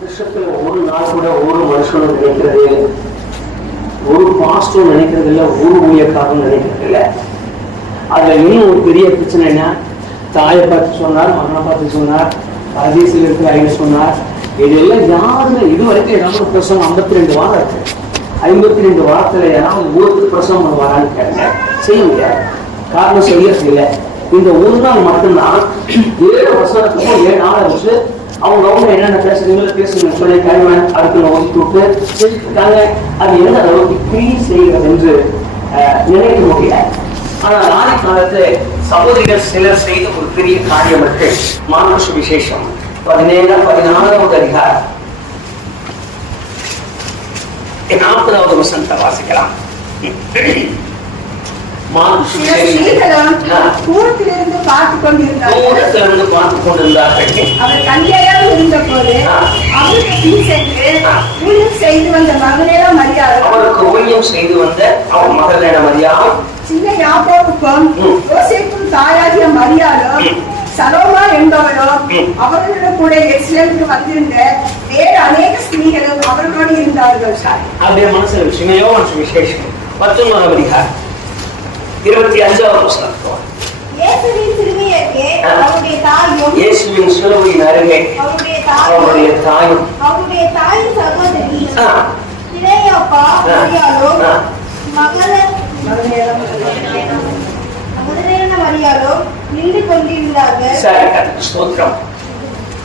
வருஷத்துல ஒரு நாள் கூட ஒரு மனுஷனும் நினைக்கிறது இல்லை, ஒரு பாஸ்டும் நினைக்கிறது இல்லை, ஒரு ஊழியக்காரரும் நினைக்கிறது இல்லை. அதுல இன்னும் ஒரு பெரிய பிரச்சனை என்ன, தாயை பார்த்து சொன்னார், மகனை பார்த்து சொன்னார், பரதேசில் இருக்கிற ஐயா சொன்னார். இதெல்லாம் யாருமே இது வரைக்கும் ஏதாவது பிரசவம் 52 வாரம் இருக்கு. 52 வாரத்துல யாராவது ஊருக்கு பிரசவம் பண்ணுவாரான்னு கேட்க செய்ய முடியாது. காரணம் செய்யறது இல்லை. இந்த ஒரு நாள் மட்டும்தான் 7 வருஷத்துக்கும் 7 நாள் வச்சு அவங்க என்னென்ன பேசுறீங்களோ பேசுங்க சொல்லி கைவன் அடுத்த ஒதுக்கி விட்டு செஞ்சுட்டாங்க. அது எந்த அளவுக்கு கிளீன் செய்கிறது என்று நினைக்க முடியாது. ஆனால் ஆதி காலத்து சகோதரிகள் சிலர் செய்த ஒரு பெரிய காரியம் இருக்கு. மார்க்கு விசேஷம் 14வது அதிகாரம் 40வது வசனத்தை வாசிக்கலாம். தூரத்திலிருந்து பார்த்து கொண்டிருந்தார்கள். அவர் கன்னிகையாக இருந்தபோது அவருக்கு பின் சென்று ஊழியம் செய்து வந்த மகனேல மரியாதை, அவருக்கு ஊழியம் செய்து வந்த அவர் மகனேல மரியாதை, சின்ன யாக்கோபுக்கும் யோசேப்புக்கும் தாயாகிய மரியாளும் சலோமா என்பவரும் அவர்களுடன் கூட எருசலேமுக்கு வந்திருந்த வேறு அநேக ஸ்திரீகளும் அவர்களோடு இருந்தார்கள். அப்படியே மனசுல விஷயமையோ மனசு விசேஷம் 19வது அதிகாரம் 25வது வசனம். இயேசுவின் சிலுவையின் அருகே அவருடைய தாயும் அவருடைய தாயின் சகோதரி கிளையோப்பா மரியாளும் மரியாளும் நின்று கொண்டிருந்தார்கள். ஸ்தோத்திரம்.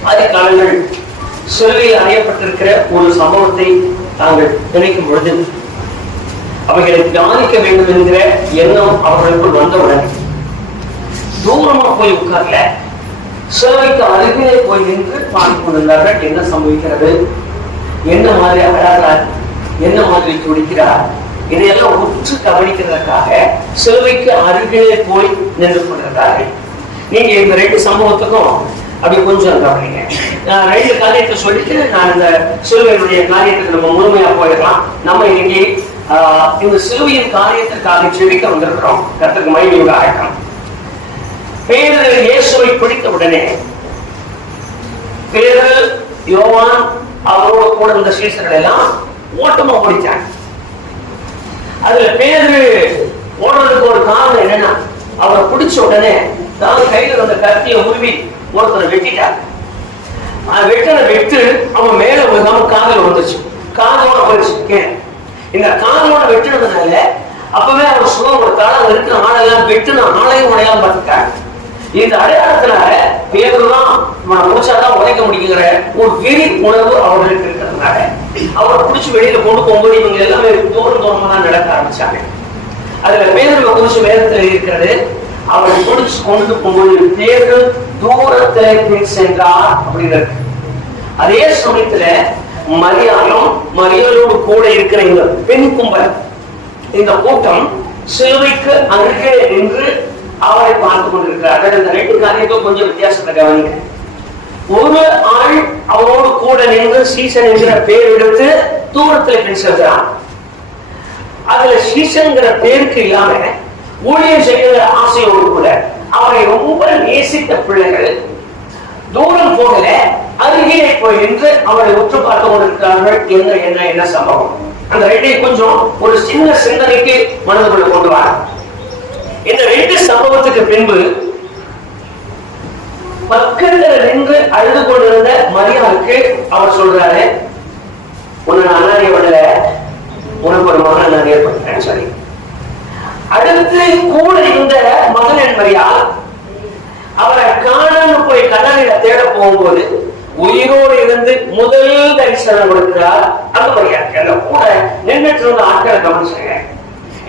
ஆதிகாலங்கள் சிலுவையில் அறையப்பட்டிருக்கிற ஒரு சம்பவத்தை தாங்கள் நினைக்கும் பொழுது அவைகளை தியானிக்க வேண்டும் என்கிற எண்ணம் அவர்களுக்குள் வந்தவுடன் தூரமா போய் உட்கார்ல, சிலுவைக்கு அருகிலே போய் நின்று பார்த்து கொண்டிருந்தார்கள். என்ன சம்பவிக்கிறது, என்ன மாதிரி அழகார், என்ன மாதிரி துடிக்கிறார், இதையெல்லாம் உற்று கவனிக்கிறதுக்காக சிலுவைக்கு அருகிலே போய் நின்று கொண்டிருந்தார்கள். நீங்க இந்த 2 சம்பவத்துக்கும் அப்படி கொஞ்சம் கவனிங்க. நான் 2 காரியத்தை சொல்லிட்டு நான் இந்த சிலுவையினுடைய காரியத்துக்கு நம்ம முழுமையா போயிடலாம். நம்ம இன்னைக்கு இந்த சிலுவையின் காரியத்திற்காக ஜெபிக்க வந்திருக்கிறோம். கர்த்தருக்கு மகிமையாக ஆகட்டும். பேதுரு இயேசுவை பிடித்த உடனே பேதுரு, யோவான் அவரோட கூட இருந்த சீசர்கள் எல்லாம் ஓட்டமா ஓடிச்சாங்க. அதுல பேதுரு ஓடுறதுக்கு ஒரு காரணம் என்னன்னா, அவரை பிடிச்ச உடனே தான் கையில வந்த கத்தியை உருவி ஒருத்தரை வெட்டிட்டார். வெட்டனை வெட்டு அவன் மேல விழுகாம காதல் வந்துச்சு, காதோட போயிடுச்சு. இந்த காதோட வெட்டினதுனால அப்பவே அவர் சுகம் கொடுத்தாலும் அங்க இருக்கிற ஆளெல்லாம் வெட்டுன ஆளையும் உடையாம பார்த்துட்டாங்க. இந்த அடையாளத்தினால பேருதான் முடிச்சாதான் உடைக்க முடியுங்கிற ஒரு வெறி உணர்வு அவர்களுக்கு இருக்கிறதுனால அவரை பிடிச்சி வெளியில கொண்டு போகும்போது இவங்க எல்லாமே தூரமா தான் நடக்க ஆரம்பிச்சாங்க. அதுல பேருவை குறிச்சு வேதத்துல இருக்கிறது, அவரை பிடிச்சு கொண்டு போகும்போது பேரு தூரத்துல பின் சென்றார் அப்படிங்கிறது. அதே சமயத்துல மரியாளும் மரியாளோடு கூட இருக்கிற இந்த பெண் கும்பல், இந்த கூட்டம் சிலுவைக்கு அருகே நின்று அவரை பார்த்து கொண்டிருக்கிறார்கள். இந்த 2 காரியத்தும் கொஞ்சம் வித்தியாசத்தை கவனிங்க. ஒரு ஆள் அவரோடு கூட நின்று சீசன் என்கிற பேர் எடுத்து தூரத்துல பின் செல்கிறான். அதுல சீசன்கிற பேருக்கு இல்லாம ஊழியம் செய்கிற ஆசையோடு கூட அவரை ரொம்ப நேசித்த பிள்ளைகள் தூரம் போகல, அருகே போய் நின்று அவரை உற்று பார்த்து கொண்டிருக்கிறார்கள். என்ன சம்பவம், அந்த 2 கொஞ்சம் ஒரு சின்ன சிந்தனைக்கு மனதுக்குள்ள கொண்டு வர. இந்த 2 சம்பவத்துக்கு பின்பு பக்கத்துல நின்று அழுது கொண்டிருந்த மரியாளுக்கு அவர் சொல்றாரு, உன்னை நான் அனாதைய விடல, உனக்கு ஒரு மகன் நான் ஏற்பட்டேன் சொல்லி. அடுத்து கூட இருந்த மகன் மரியாள் அவரை காணாம போய் கல்லறையில தேட போகும்போது உயிரோடு இருந்து முதல் தரிசனம் கொடுக்கிறார். அந்த மரியாதை கூட நின்றுட்டு இருந்த ஆட்களை கவனிச்சுங்க.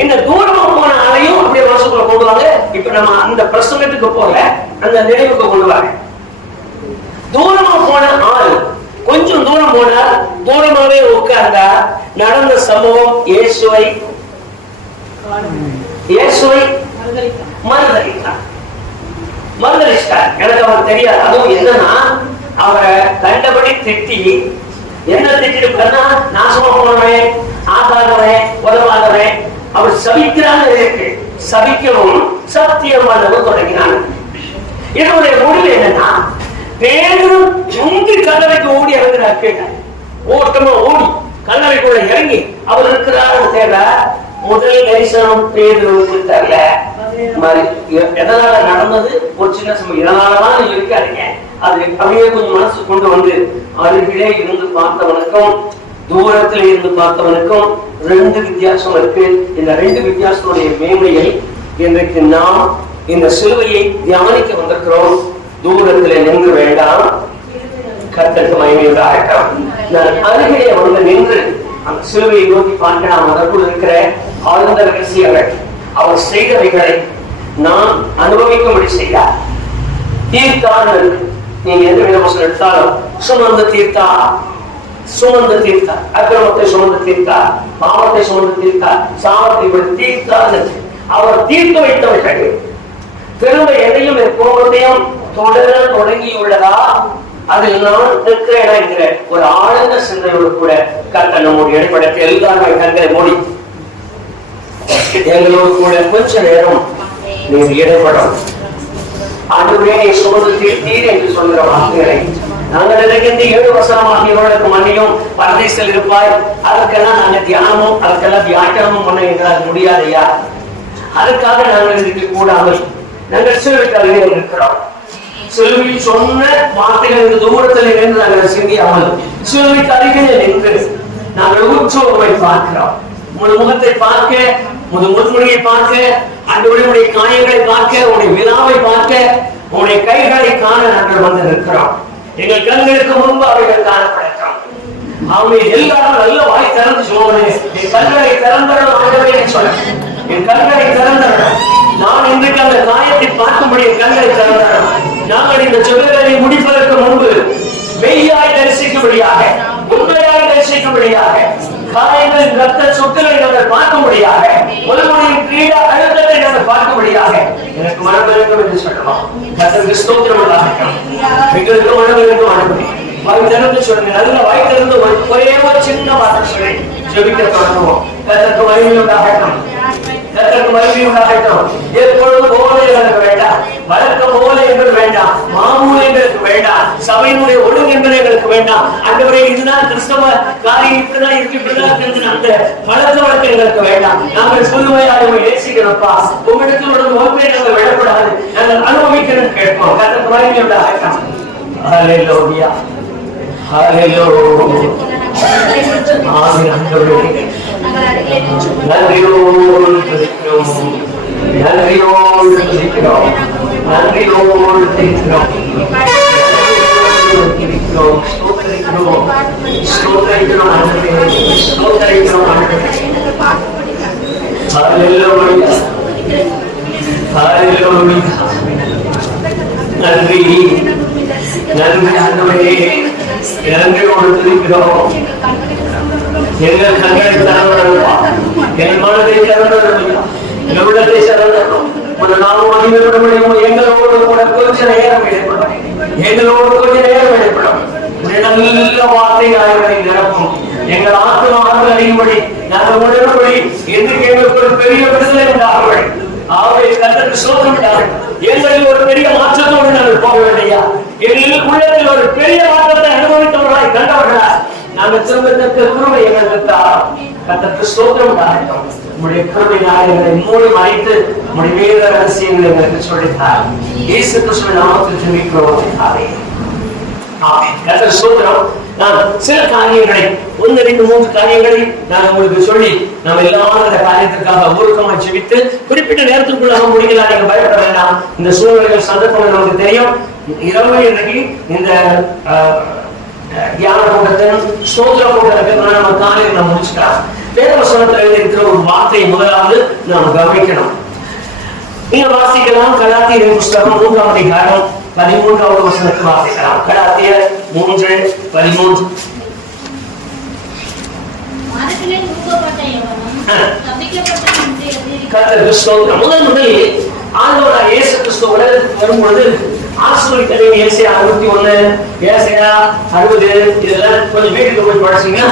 இந்த தூரமா போன ஆளையும் அப்படியே மனசுக்குள்ள கொண்டு வாங்க. இப்ப நம்ம அந்த பிரசங்கத்துக்கு போல அந்த நினைவுக்கு கொண்டு வாங்க. தூரமா போன ஆள் கொஞ்சம் தூரம் போனா தூரமாவே உட்கார்ந்தா நடந்த சம்பவம் இயேசுவை மறுதளித்தார். எனக்கு அவர் தெரியாது. அதுவும் என்னன்னா, அவரை கண்டபடி திட்டி, என்ன திட்டிருக்கா, நாசமா போனவன், ஆகாதவன், உதவாதவன், அவர் சபிக்கிறான்னு இருக்கு. சபிக்கவும் சத்தியமானவும் தொடங்கினான். இதனுடைய முடிவு என்னன்னா, பேதுரு முந்தி கல்லறைக்கு ஓடி இறங்குறார். கேட்டார், ஓட்டமா ஓடி கல்லறைக்குள்ள இறங்கி அவர் இருக்கிறாரு தேட முதல் தரிசனம் பேதுருவுக்கு தரல. எதனால நடந்தது ஒரு சின்ன சமயம், இதனாலதான் இருக்காருங்க. அது அப்படியே கொஞ்சம் மனசு கொண்டு வந்து அருகிலே இருந்து பார்த்தவனுக்கும் தூரத்தில் இருந்து பார்த்தவனுக்கும் ரெண்டு வித்தியாசம் இருக்கு. இந்த ரெண்டு வித்தியாசத்துடைய மேன்மையை இன்றைக்கு நாம் இந்த சிலுவையை தியானிக்க வந்திருக்கிறோம். தூரத்தில் நின்று வேண்டாம், கர்த்தருக்கு மகிமையுண்டாகட்டும். நான் அருகிலே வந்து நின்று அந்த சிலுவையை நோக்கி பார்க்கலாம். அதற்குள் இருக்கிற ஆழ்ந்த ரகசியங்கள், அவர் செய்தவைகளை நாம் அனுபவிக்கும்படி செய்தார். தீர்த்தார்கள் நீங்க எந்த விதவசம் எடுத்தாலும் சுமந்து தீர்த்தா, சுமந்து தீர்த்தார். அக்கிரமத்தை சுமந்து தீர்த்தார், பாவத்தை சுமந்து தீர்த்தார், சாபத்தை தீர்த்தார். அவர் தீர்த்து வைத்தவர்கள் திரும்ப எதையும் கோபத்தையும் தொடர தொடங்கியுள்ளதா, அதில் நான் இருக்கிறேன் என்கிற ஒரு ஆழ்ந்த சிந்தையோடு கூட கர்த்தர் நம்முடைய இடைப்படத்தை எல்லாருமே கண்களை மூடி எங்களோடு கூட கொஞ்ச நேரம் நீங்க இடைப்படும். ஆண்டவரே சுமந்து தீர்த்தீர் என்று சொல்கிற வார்த்தைகளை நாங்கள் நினைக்கின்ற 7 வசனமாக இவர்களுக்கு மன்னியும் பரதேசில் இருப்பாய், அதற்கெல்லாம் நாங்க தியானமும் அதற்கெல்லாம் வியாக்கியானமும் பண்ண எங்களால் முடியாதையா. அதுக்காக நாங்கள் இருக்க கூடாமல் நாங்கள் சிலுவைக்கு இருக்கிறோம். சிலுவையில் சொன்ன வார்த்தைகள் தூரத்தில் இருந்து நாங்கள் சிந்தியாமல் சிலுவைக்கு அருகிலே நின்று நாங்கள் உற்சவமை பார்க்கிறோம். உங்கள் முகத்தை பார்க்க, உங்கள் முன்மொழியை பார்க்க, அன்றைய காயங்களை பார்க்க, உன்னுடைய விழாவை பார்க்க, உன்னுடைய கைகளை காண நாங்கள் வந்து நிற்கிறோம். எங்கள் கண்களுக்கு முன்பு அவைகள் காணப்படட்டும். அவங்க எல்லாரும் நல்ல வாய் திறந்து சொல்லுவாங்க, என் கண்களை திறந்தரும் ஆண்டவரே சொல்ல, என் கண்களை திறந்தரும். நான் இன்றைக்கு அந்த காயத்தை பார்க்கும்படி என் கண்களை திறந்தரும். நாங்கள் இந்த ஜெபங்களை முடிப்பதற்கு முன்பு மெய்யாய் தரிசிக்கும்படியாக, உண்மையாய் தரிசிக்கும்படியாக, காயங்கள் ரத்த சொட்டுகளை நாங்கள் பார்க்கும்படியாக, ஒருவரின் கிரீட அழுத்தத்தை நாங்கள் பார்க்கும்படியாக எனக்கு மனம் வேண்டும் என்று சொல்லலாம். கர்த்தருக்கு ஸ்தோத்திரம் உண்டாகட்டும். எங்களுக்கு மனம் வேண்டும் ஆண்டவரே. வாய் திறந்து சொல்லுங்க, நல்ல வாய் திறந்து ஒரே ஒரு சின்ன வார்த்தை சொல்லி ஜெபிக்க தொடங்குவோம். கர்த்தருக்கு மகிமை உண்டாகட்டும், கர்த்தருக்கு மகிமை உண்டாகட்டும். எப்பொழுது போல எங்களுக்கு வேண்டாம், வழக்கம் போல எங்களுக்கு வேண்டாம், மாமூல் எங்களுக்கு வேண்டாம், சபையினுடைய ஒழுங்கு என்பது எங்களுக்கு வேண்டாம். ஆண்டவரே இதுதான் கிறிஸ்தவ காரியம், இப்படிதான் இருக்கு, இப்படிதான் இருக்கு, அந்த பழக்க வழக்கம் எங்களுக்கு வேண்டாம். நாங்கள் புதுமையாக நேசிக்கிறோம்ப்பா, உங்களிடத்தில் ஒரு ஒன்றை நாங்கள் விடக்கூடாது, நாங்கள் அனுபவிக்கணும் கேட்போம். கர்த்தருக்கு மகிமை உண்டாகட்டும். ஹல்லேலூயா, ஹல்லேலூயா. ஆமென். ஆண்டவரே நன்றியோடு துதிக்கிறோம், நன்றியோடு துதிக்கிறோம், நன்றியோடு துதிக்கிறோம், துதிக்கிறோம், ஸ்தோத்திரிக்கிறோம், ஸ்தோத்திரிக்கிறோம் ஆண்டவரே, ஸ்தோத்திரிக்கிறோம் ஆண்டவரே. ஹல்லேலூயா, ஹல்லேலூயா. நன்றி, நன்றி ஆண்டவரே, நன்றியோடு துதிக்கிறோம். எங்கள் கண்களை திறந்தருளும், எங்கள் மனதை திறந்தருளும், எங்கள் உள்ளத்தை திறந்தருளும். ஒரு நாளும் மகிமைப்பட முடியும். எங்களோடு கூட கொஞ்ச நேரம் இடைப்படும், எங்களோடு கொஞ்ச நேரம் இடைப்படும். நல்ல வார்த்தைகளை நிரப்பும். எங்கள் ஆத்மாக்கள் அறியும்படி நாங்கள் உணரும்படி என்று எங்களுக்கு ஒரு பெரிய விடுதலை உண்டாகுங்கள். ஆகவே கர்த்தருக்கு ஸ்தோத்திரம் உண்டாகட்டும். எங்களில் ஒரு பெரிய மாற்றத்தோடு நாங்கள் போக வேண்டியா, எங்கள் உள்ளத்தில் ஒரு பெரிய மாற்றத்தை அனுபவித்தவர்களாய் கண்டவர்களா நாங்கள் திரும்பத்தக்க கிருபை எங்களுக்கு தாரோம். கர்த்தருக்கு ஸ்தோத்திரம் உண்டாகட்டும். உங்களுடைய கிருபையினால் எங்களை மூடி மறைத்து உங்களுடைய வேத ரகசியங்களை எங்களுக்கு சொல்லித்தார். இயேசு கிறிஸ்துவின் நாமத்தில் ஜெபிக்கிறோம். ஆமென். ஆமென். கர்த்தருக்கு ஸ்தோத்திரம். நான் சில காரியங்களை 1, 2, 3 காரியங்களை நான் உங்களுக்கு சொல்லி நம்ம எல்லாரும் அந்த காரியத்திற்காக ஊக்கமா ஜெபித்து குறிப்பிட்ட நேரத்துக்குள்ளாக முடிக்கலாம். நீங்க பயப்பட வேண்டாம். இந்த சூழ்நிலைகள் சந்தர்ப்பங்கள் நமக்கு தெரியும். இரவு இன்றைக்கு இந்த தியான கூட்டத்தின் ஸ்தோத்திர கூட்டத்தை நம்ம காலையில் நம்ம முடிச்சுக்கலாம். வேதவசனத்தில் இருக்கிற ஒரு வார்த்தையை முதலாவது நாம் கவனிக்கணும். நீங்க வாசிக்கலாம். கலாத்தியரின் புஸ்தகம் 3ஆம் அதிகாரம் 13வது வசனத்தை வாசிக்கலாம். கலாத்தியர் 3:13. முதலில் ஆண்டவராகிய இயேசு கிறிஸ்து உலகத்துக்கு வரும்பொழுது ஆசீர்வதித்ததை ஏசாயா 61, ஏசாயா 60 இதெல்லாம் கொஞ்சம் வீட்டுக்கு போய் படிச்சீங்கன்னா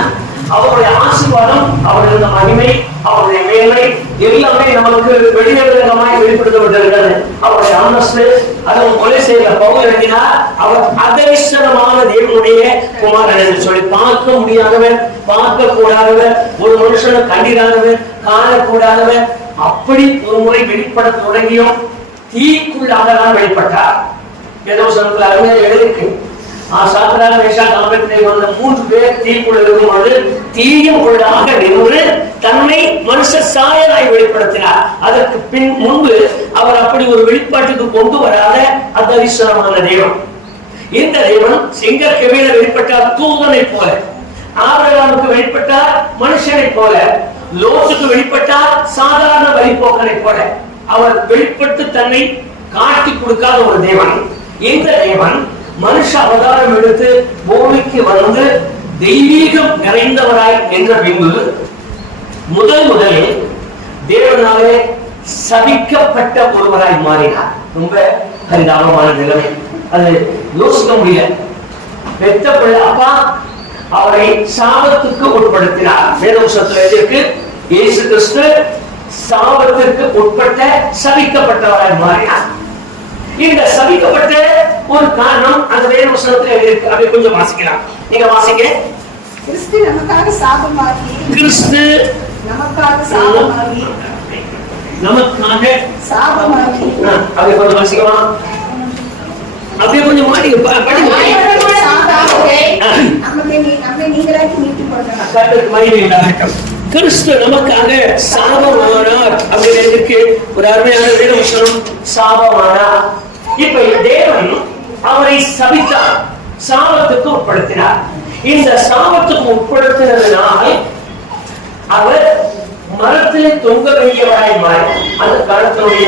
அவருடைய ஆசீர்வாதம், அவருடைய மகிமை, அவருடைய மேன்மை எல்லாமே நமக்கு வெளிநகரமாய் வெளிப்படுத்தப்பட்டிருக்கிறது. அவருடைய அந்தஸ்து, அதுவும் கொலை செய்த பவுல் இறங்கினார். அவர் அதரிசனமான தேவனுடைய குமாரன் என்று சொல்லி பார்க்க முடியாதவர், பார்க்க கூடாதவர், ஒரு மனுஷனை கண்டிராதவர், காணக்கூடாதவர், அப்படி ஒரு முறை வெளிப்பட தொடங்கியும் தீக்குள்ளாக தான் வெளிப்பட்டார். ஏதோ சொல்ல அருமையாக எழுதிருக்கு. சாத்ராக் மேஷாக் ஆபேத்நேகோ வந்த 3 பேர் தீக்குள்ள இருக்கும்போது தீயுக்குள்ளாக நின்று தன்னை மனுஷ சாயலாய் வெளிப்படுத்தினார். அதற்கு முன்பு அவர் அப்படி ஒரு வெளிப்பாட்டுக்கு கொண்டு வராத அதரிசனமான தேவன். இந்த தேவன் சிங்கக்கவியில வெளிப்பட்டார் தூதனை போல, ஆபிரகாமுக்கு வெளிப்பட்டார் மனுஷனை போல, லோத்துக்கு வெளிப்பட்டார் சாதாரண வழிபோக்கனை போல. அவர் வெளிப்பட்டு தன்னை காட்டி கொடுக்காத ஒரு தேவன். இந்த தேவன் மனுஷ அவதாரம் எடுத்து பூமிக்கு வந்து தெய்வீகம் நிறைந்தவராய் என்ற பின்பு முதலில் தேவனாலே சபிக்கப்பட்ட ஒருவராய் மாறினார். ரொம்ப பரிதாபமான நிலைமை, அது யோசிக்க முடியல. பெத்த பிள்ளை அப்பா அவரை சாபத்துக்கு உட்படுத்தினார். வேதவசனத்தில் எழுதியிருக்கு, இயேசு கிறிஸ்து சாபத்திற்கு உட்பட்ட சபிக்கப்பட்டவராய் மாறினார். இந்த சபிக்கப்பட்ட ஒரு காரணம் அந்த வேதவசனத்தில் எழுதியிருக்கு. அதை கொஞ்சம் வாசிக்கலாம். நீங்க வாசிக்க. கிறிஸ்து நமக்காக சாபமாகி, கிறிஸ்து நமக்காக சாபமாகி, நமக்காக சாபமாகி. அதை கொஞ்சம் வாசிக்கலாம். அப்படியே கொஞ்சம் மாடி படிங்க. கிறிஸ்து நமக்காக சாபமானார் அப்படிங்கிறதுக்கு ஒரு அருமையான வேதவசனம், சாபமானார். இப்ப தேவன் அவரை சபித்தார், சாபத்துக்கு உட்படுத்தினார். இந்த சாபத்துக்கு உட்படுத்தினதுனால் அவர் மரத்திலே தொங்க வேண்டியவராய் மாறி. அந்த காலத்தினுடைய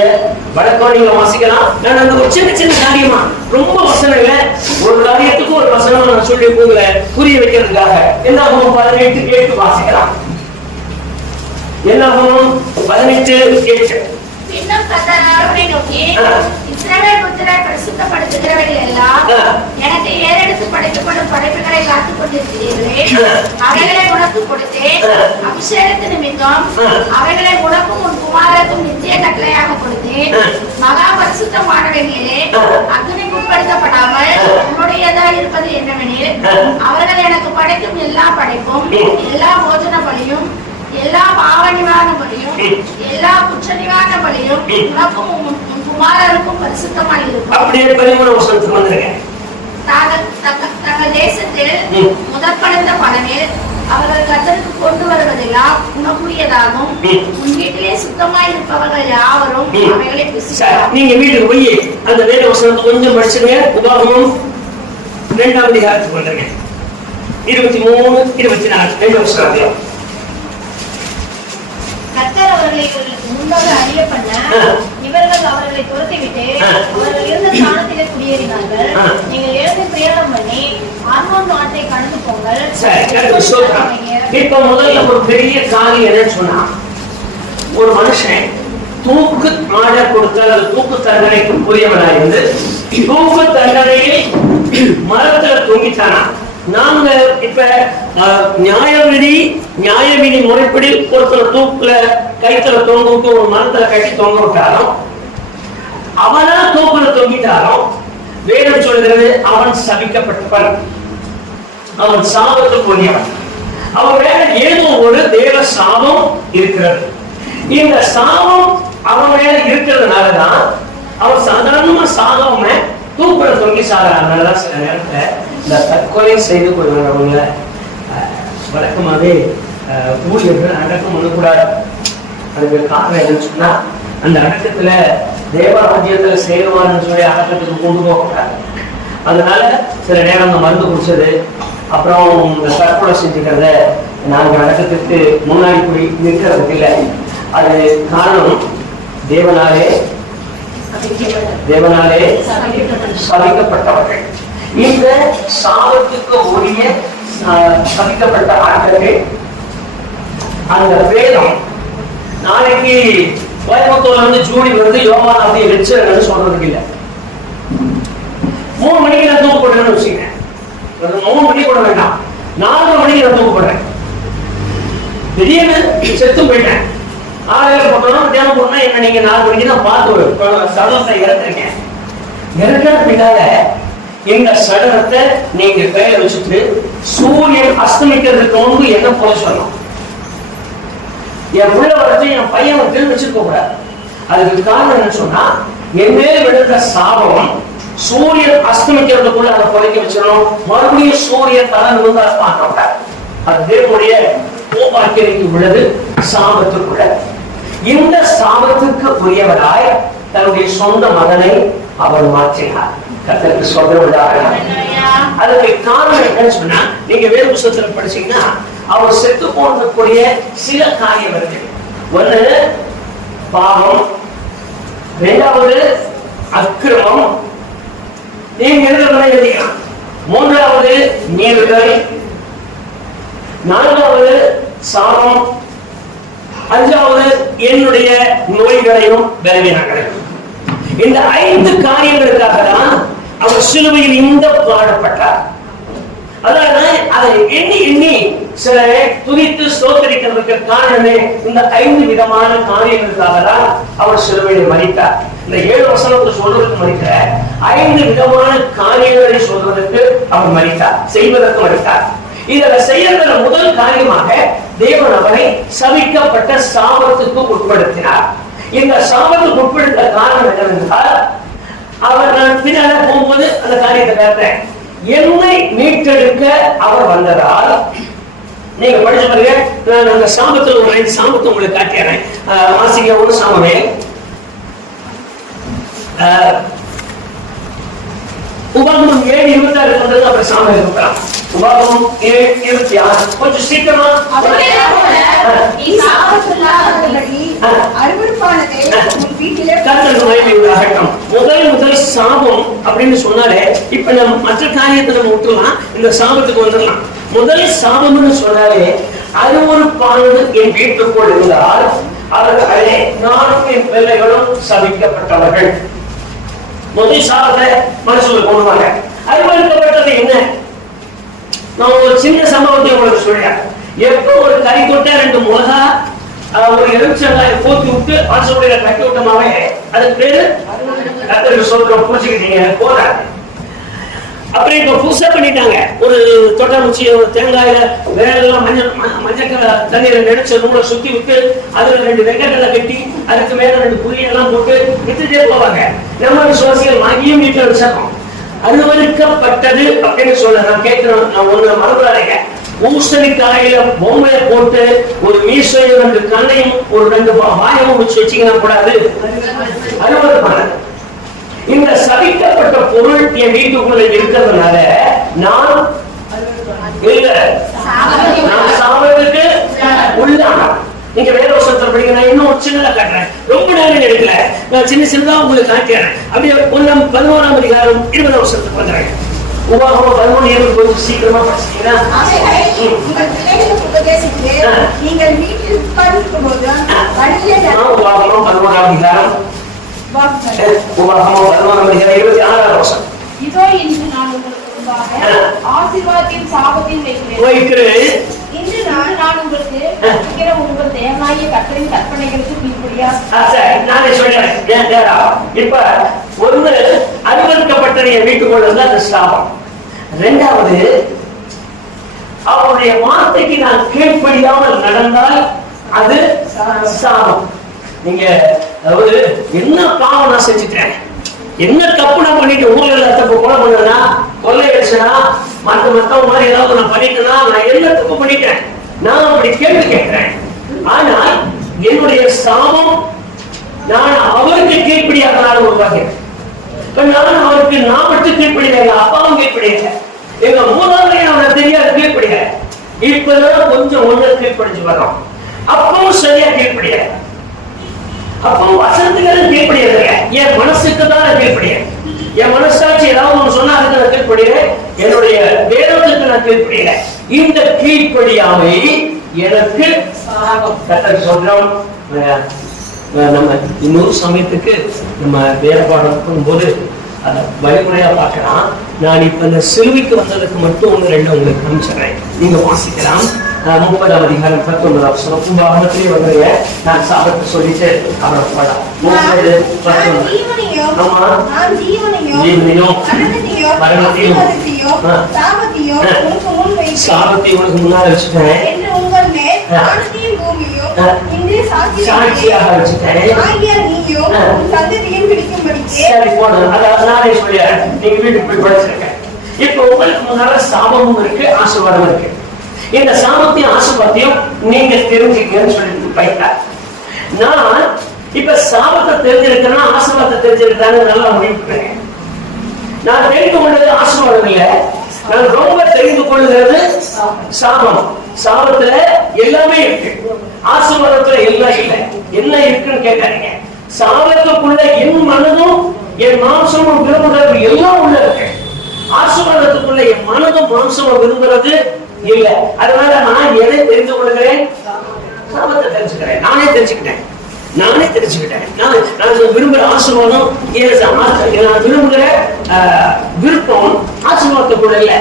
வழக்கம் நீங்க வாசிக்கலாம். நான் அந்த ஒரு சின்ன சின்ன காரியமா, ரொம்ப வசனம் இல்ல, ஒரு காரியத்துக்கு ஒரு வசனம் நான் சொல்லி உங்களை புரிய வைக்கிறதுக்காக என்னாகும் 18:8 வாசிக்கலாம். என்னாகும் 18:8. இன்னும் கர்த்தர் ஆரோனை நோக்கி, இஸ்ரவேல் புத்திரரை பரிசுத்தப்படுத்துகிறவர்கள் எல்லாம் எனக்கு ஏறெடுத்து படைக்கப்படும் படைப்புகளை காத்துக் கொண்டிருக்கிறீர்களே, அவைகளை உனக்கு கொடுத்தேன். அபிஷேகத்து நிமித்தம் அவைகளை உனக்கும் உன் குமாரருக்கும் நித்திய கட்டளையாக கொடுத்தேன். மகா பரிசுத்தமானவைகளிலே அக்னிக்கு உட்படுத்தப்படாமல் உன்னுடையதா இருப்பது என்னவெனில், அவர்கள் எனக்கு படைக்கும் எல்லா படைப்பும், எல்லா போஜன பலியும், எல்லா பாவ நிவாரண பலியும், எல்லா குற்ற நிவாரண பலியும் உனக்கும் உன் குமாரருக்கும் பரிசுத்தமாய் இருக்கும். அப்படியே 13 வசனத்துக்கு வந்துருங்க. தங்கள் தேசத்தில் முதற்படைந்த பணமே அவர்கள் கர்த்தருக்கு கொண்டு வருவதெல்லாம் உனக்குரியதாகும். உன் வீட்டிலே சுத்தமாய் இருப்பவர்கள் யாவரும் அவைகளை புசிக்கலாம். நீங்க வீட்டுக்கு போய் அந்த வேத வசனத்தை கொஞ்சம் படிச்சுங்க. உபாகமம் 2ஆம் அதிகாரத்துக்கு வந்துருங்க. 23, 24 2 வசனம். கர்த்தர் அவர்களை முன்பாக அறிய பண்ண இவர்கள் அவர்களை துரத்திவிட்டு அவர்கள் இருந்த ஸ்தானத்திலே குடியேறினார்கள். நீங்கள் எழுந்து பிரயாணம் பண்ணி ஆர்மோன் நாட்டை கடந்து போங்கள். இப்ப முதல்ல ஒரு பெரிய காரியம் என்னன்னு சொன்னா, ஒரு மனுஷன் தூக்கு ஆர்டர் கொடுத்தால் அது தூக்கு தண்டனைக்கு புரியவனாக இருந்து தூக்கு தண்டனையை மரத்துல தொங்கிட்டானா. நாங்க இப்ப நியாயவிதி முறைப்படி ஒருத்தர் தூக்குல கைத்துல தொங்க விட்டு ஒரு மரத்துல கட்டி தொங்க விட்டாலும், அவனா தூக்குல தொங்கிட்டாலும் வேதம் சொல்கிறது அவன் சபிக்கப்பட்டவன், அவன் சாபத்துக்குரியவன். அவன் மேல ஏதோ ஒரு தேவ சாபம் இருக்கிறது. இந்த சாபம் அவன் மேல இருக்கிறதுனாலதான் அவன் சாதாரணமா சாகாம தூக்குல தொங்கி சாகிறான். சில நேரத்துல இந்த தற்கொலை செய்து கொள்கிறவங்கள வழக்கமாவே ஊழியர்கள் அடக்கம் பண்ணக்கூடாது. அதுக்கு காரணம் என்னன்னு சொன்னா, அந்த அடக்கத்துல தேவராஜ்யத்துல சேருவான்னு சொல்லி அடக்கத்துக்கு கொண்டு போகக்கூடாது. அதனால சில நேரம் அந்த மருந்து குடிச்சது, அப்புறம் இந்த தற்கொலை செஞ்சுக்கிறத நாங்க அடக்கத்துக்கு முன்னாடி போய் நிற்கிறதுக்கு இல்லை. அது காரணம் தேவனாலே சபிக்கப்பட்டவர்கள். இந்த சாபத்துக்கு உரிய சபிக்கப்பட்ட ஆட்கள் அந்த வேதம் நாளைக்கு கோயம்புத்தூர்ல வந்து ஜூடி வந்து யோகா அப்படி வச்சு சொல்றதுக்கு இல்லை. 3 மணிக்கு நான் தூக்கு போடுறேன்னு வச்சுக்கேன். 3 மணிக்கு போட வேண்டாம், 4 மணிக்கு நான் தூக்கு போடுறேன். திடீர்னு செத்து போயிட்டேன். ஆலையில போட்டோம் தியானம் போனா என்ன நீங்க 4 மணிக்கு தான் பார்த்து சடலத்தை இறக்குறீங்க. இறக்குற பின்னால இந்த சடலத்தை நீங்க கையில வச்சுட்டு சூரியன் அஸ்தமிக்கிறதுக்கு முன்பு என்ன போல சொல்லணும். என் பிள்ளை வளர்த்து என் பையன் வந்து வச்சிருக்க கூடாது. அதுக்கு காரணம் என்ன சொன்னா, என் மேல் விழுந்த சாபம் சூரியன் அஸ்தமிக்கிறதுக்குள்ள அதை புதைக்க வச்சிடணும். மறுபடியும் சூரியன் தலை வந்து அதை பார்க்க கூடாது. அது தேவனுடைய கோபாக்கியருக்கு உள்ளது சாபத்துக்குள்ள. இந்த சாபத்துக்கு உரியவராய் தன்னுடைய சொந்த மகனை அவர் மாற்றினார். கர்த்தருக்கு சொல்றவர்களாக. அதுக்கு காரணம் என்னன்னு சொன்னா, நீங்க வேறு புத்தகத்துல படிச்சீங்கன்னா அவர் செத்து போனக்கூடிய சில காரியம் இருக்கு. ஒண்ணு பாவம், இரண்டாவது அக்கிரமம், நீங்க எழுதிக்கலாம். மூன்றாவது மீறுதல், நான்காவது சாபம், அஞ்சாவது என்னுடைய நோய்களையும் பலவீனங்களையும். இந்த 5 காரியங்களுக்காக தான் அவர் சிலுவையில் இந்த பாடப்பட்டார். அதாவது அதை எண்ணி எண்ணி சில துதித்து ஸ்தோத்திரிக்கிறதுக்கு காரணமே இந்த 5 விதமான காரியங்களுக்காக தான் அவர் சிலுவையில் மரித்தார். இந்த 7 வசனத்தை சொல்றதுக்கு மரிக்கிற 5 விதமான காரியங்களை சொல்வதற்கு அவர் மரித்தார், செய்வதற்கு மரித்தார். இதுல செய்யற முதல் காரியமாக தேவன் அவரை சபிக்கப்பட்ட சாபத்துக்கு உட்படுத்தினார். இந்த சாபத்துக்கு உட்படுத்த காரணம் என்னவென்றால், அவர் நான் பின்னால போகும்போது அந்த காரியத்தை கேட்டேன். என்னை மீட்டெடுக்க அவர் வந்ததால், நீங்க படிச்ச பாருங்க, நான் அந்த சாபத்தில் ஒரு 5 சாபத்தை உங்களுக்கு காட்டிறேன். வாசிக்க ஒரு சாபமே உபாகமம் 7:26 வந்தது. அப்புறம் சாமம் இருக்கலாம். உபாகமம் 7:26 கொஞ்சம் சீக்கிரமா. முதல் சாபம் அப்படின்னு சொன்னாலே, இப்ப நம்ம மற்ற காரியத்தை நம்ம விட்டுலாம், இந்த சாபத்துக்கு வந்துடலாம். முதல் சாபம்னு சொன்னாலே, அருவருப்பானது என் வீட்டுக்குள் இருந்தால் அவர்களே நானும் என் பிள்ளைகளும் சபிக்கப்பட்டவர்கள். முதல் சாபத்தை மனசுல கொண்டுவாங்க. அருவருக்கப்பட்டது என்ன? நான் ஒரு சின்ன சம்பவத்தை உங்களுக்கு சொல்றேன். எப்போ ஒரு கறி தொட்ட 2 மிளகா ஒரு எலுமிச்சங்காயை போத்தி விட்டு மனசுடைய கட்டி விட்டமாவே அதுக்கு பேரு கத்தருக்கு சொல்றோம், பூச்சிக்கிட்டீங்க போறாங்க. அப்புறம் இப்ப புதுசா பண்ணிட்டாங்க. ஒரு தொட்டாமுச்சி தேங்காயில வேறெல்லாம் மஞ்சள் தண்ணீரை நினைச்ச நூலை சுத்தி விட்டு அதுல 2 வெங்காயங்களை கட்டி அதுக்கு மேல 2 புள்ளியெல்லாம் போட்டு வித்துட்டே போவாங்க. நம்ம விசுவாசிகள் வாங்கியும் வீட்டுல வச்சிருக்கோம். அருவருக்கப்பட்டது அப்படின்னு சொல்ல நான் கேட்கிறேன். நான் ஒண்ணு மறந்துடாதீங்க. ஊசணிக்காயில பொம்மையை போட்டு ஒரு மீசையும் 2 கண்ணையும் ஒரு 2 வாயமும் வச்சுக்கினா கூடாது. அருவருப்பானது. இந்த சபிக்கப்பட்ட பொருள் என் வீட்டுக்குள்ள இருக்கிறதுனால நான் சாபத்துக்கு உள்ளான. நீங்க வேற வருஷத்துல படிக்க, நான் இன்னும் சின்னதா காட்டுறேன், ரொம்ப நேரம் எடுக்கல, நான் சின்னதா உங்களுக்கு காட்டுறேன். அப்படியே 11ஆம் அதிகாரம் 20ஆம் வருஷத்துக்கு வந்துடுறேன். உபாகமம் 11 கொஞ்சம் சீக்கிரமா படிச்சீங்கன்னா நீங்கள் வீட்டில் உட்கார்ந்திருக்கும்போது உபாகமம் 11ஆம் அதிகாரம் உபாகமம் 11ஆம் அதிகாரம் 26ஆம் வருஷம். இதோ இன்று நான் உங்களுக்கு முன்பாக ஆசீர்வாதத்தின் சாபத்தையும் வைக்கிறேன். இன்று நான் உங்களுக்கு கற்பிக்கிற உங்கள் தேவனாகிய கர்த்தரின் கற்பனைகளுக்கு கீழ்ப்படியா. நானே சொல்றேன். இப்ப ஒன்று அனுமதிக்கப்பட்ட வீட்டுக்குள்ள இருந்தா அது சாபம். 2வது அவருடைய வார்த்தைக்கு நான் கீழ்ப்படியாமல் நடந்தால் அது சாபம். நீங்க அதாவது என்ன பாவம் நான் செஞ்சுட்டேன், என்ன தப்பு நான் பண்ணிட்டு ஊழல் தப்பு கொலை பண்ணா, கொள்ளை அடிச்சனா, மத்தவங்க மாதிரி ஏதாவது நான் பண்ணிட்டேன்னா, நான் என்ன தப்பு பண்ணிட்டேன், நான் அப்படி கேள்வி கேட்கிறேன். ஆனால் என்னுடைய சாபம் நான் அவருக்கு கீழ்ப்படியாதனால உருவாகிறேன். நான் அவருக்கு நான் மட்டும் கீழ்ப்படியல, எங்க அப்பாவும் கீழ்ப்படியல, எங்க மூதாதையும் அவனை தெரியாது கீழ்ப்படியல. இப்பதான் கொஞ்சம் ஒண்ணு கீழ்ப்படிஞ்சு வரோம். அப்பவும் சரியா கீழ்ப்படியல. அப்போ வசனத்துக்கு கீழ்ப்படியல, என் மனசுக்கு தான் கீழ்ப்படிய. என் மனசாட்சி ஏதாவது ஒன்று சொன்னா அதுக்கு நான் கீழ்ப்படியல, என்னுடைய வேதத்துக்கு நான் கீழ்ப்படியல. இந்த கீழ்ப்படியாமை எனக்கு கர்த்தர் சொல்றோம். நம்ம இன்னொரு சமயத்துக்கு நம்ம வேறுபாடு போது அதை வழிமுறையா பார்க்கலாம். நான் இப்ப இந்த சிலுவைக்கு வந்ததுக்கு மட்டும் 1-2 உங்களுக்கு காமிச்சிடுறேன். நீங்க வாசிக்கலாம். 30ஆம் அதிகாரம் 19ஆம் வசனம். உபாகமத்திலே வந்துருங்க. நான் சாபத்தை சொல்லிட்டு அவரை போடலாம். 30 19. ஆமா. ஜீவனையும் மரணத்தையும் சாபத்தை உனக்கு முன்னால வச்சுட்டேன். சாட்சியாக வச்சுட்டேன். சரி போனது. அதாவது நானே சொல்லிடுறேன். நீங்க வீட்டுக்கு போய் படிச்சிருக்கேன். இப்ப உங்களுக்கு முன்னால சாபமும் இருக்கு, ஆசீர்வாதம் இருக்கு. இந்த சாபத்தையும் ஆசீர்வாதத்தையும் நீங்க தெரிஞ்சுக்கன்னு சொல்லிட்டு போயிட்டார். நான் இப்ப சாபத்தை தெரிஞ்சிருக்கேன்னா ஆசீர்வாதத்தை தெரிஞ்சிருக்கான்னு நல்லா முடிவு. நான் தெரிந்து கொண்டது ஆசீர்வாதம் இல்ல, நான் ரொம்ப தெரிந்து கொள்ளுகிறது சாபம். சாபத்துல எல்லாமே இருக்கு, ஆசீர்வாதத்துல எல்லாம் இல்லை. என்ன இருக்குன்னு கேட்காதீங்க. சாபத்துக்குள்ள என் மனதும் என் மாம்சமும் விரும்புகிறது எல்லாம் உள்ள இருக்கு. ஆசீர்வாதத்துக்குள்ள என் மனதும் மாம்சமும் விரும்புறது இல்ல. அதனால நான் எதை தெரிந்து கொள்கிறேன்? சாபத்தை தெரிஞ்சுக்கிறேன். நானே தெரிஞ்சுக்கிட்டேன். நான் விரும்புகிற ஆசீர்வாதம், நான் விரும்புகிற விருப்பம் ஆசீர்வாதத்துக்குள்ள இல்ல.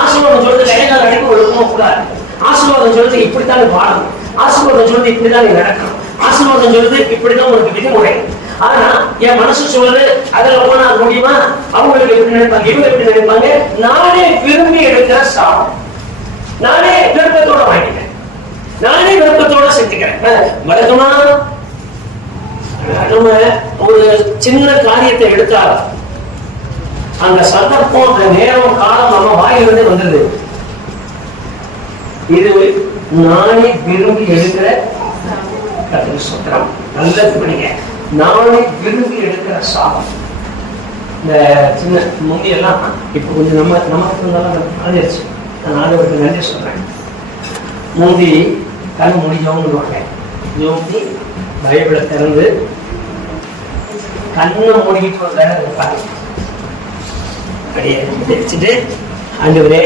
ஆசீர்வாதம் சொல்றது கைகால அடைப்பு ஒழுக்கமா கூடாது. ஆசீர்வாதம் சொல்றது இப்படித்தான் வாழணும். ஆசீர்வாதம் சொல்றது இப்படிதான் நடக்கணும். ஆசீர்வாதம் சொல்றது இப்படிதான் உங்களுக்கு விதிமுறை. ஆனா என் மனசு சொல்றது அதுல போனா முடியுமா? அவங்களுக்கு எப்படி நினைப்பாங்க, இவங்க எப்படி நினைப்பாங்க? நானே விரும்பி எடுக்கிற சாபம். நானே விருப்பத்தோட வாங்கிக்கிறேன். நானே விருப்பத்தோட செஞ்சுக்கிறேன். வழக்கமா நம்ம ஒரு சின்ன காரியத்தை எடுத்தால் அந்த சந்தர்ப்பம், அந்த நேரம், காலம் நம்ம வாயிலிருந்தே வந்தது. இது நானே விரும்பி எடுக்கிற சுத்திரம். நல்லது பண்ணிங்க. நானே விரும்பி எடுக்கிற சாபம். இந்த சின்ன முந்தி எல்லாம் இப்ப கொஞ்சம் நமக்கு இருந்தாலும் மாறிடுச்சு. நான் ஆண்டவருக்கு நன்றி சொல்றேன். முந்தி கண் முடிஞ்சவங்க ஜோதி பைபிளை திறந்து கண்ணை மூடிக்கிட்டு இருப்பாங்க. அப்படியே வச்சுட்டு, ஆண்டவரே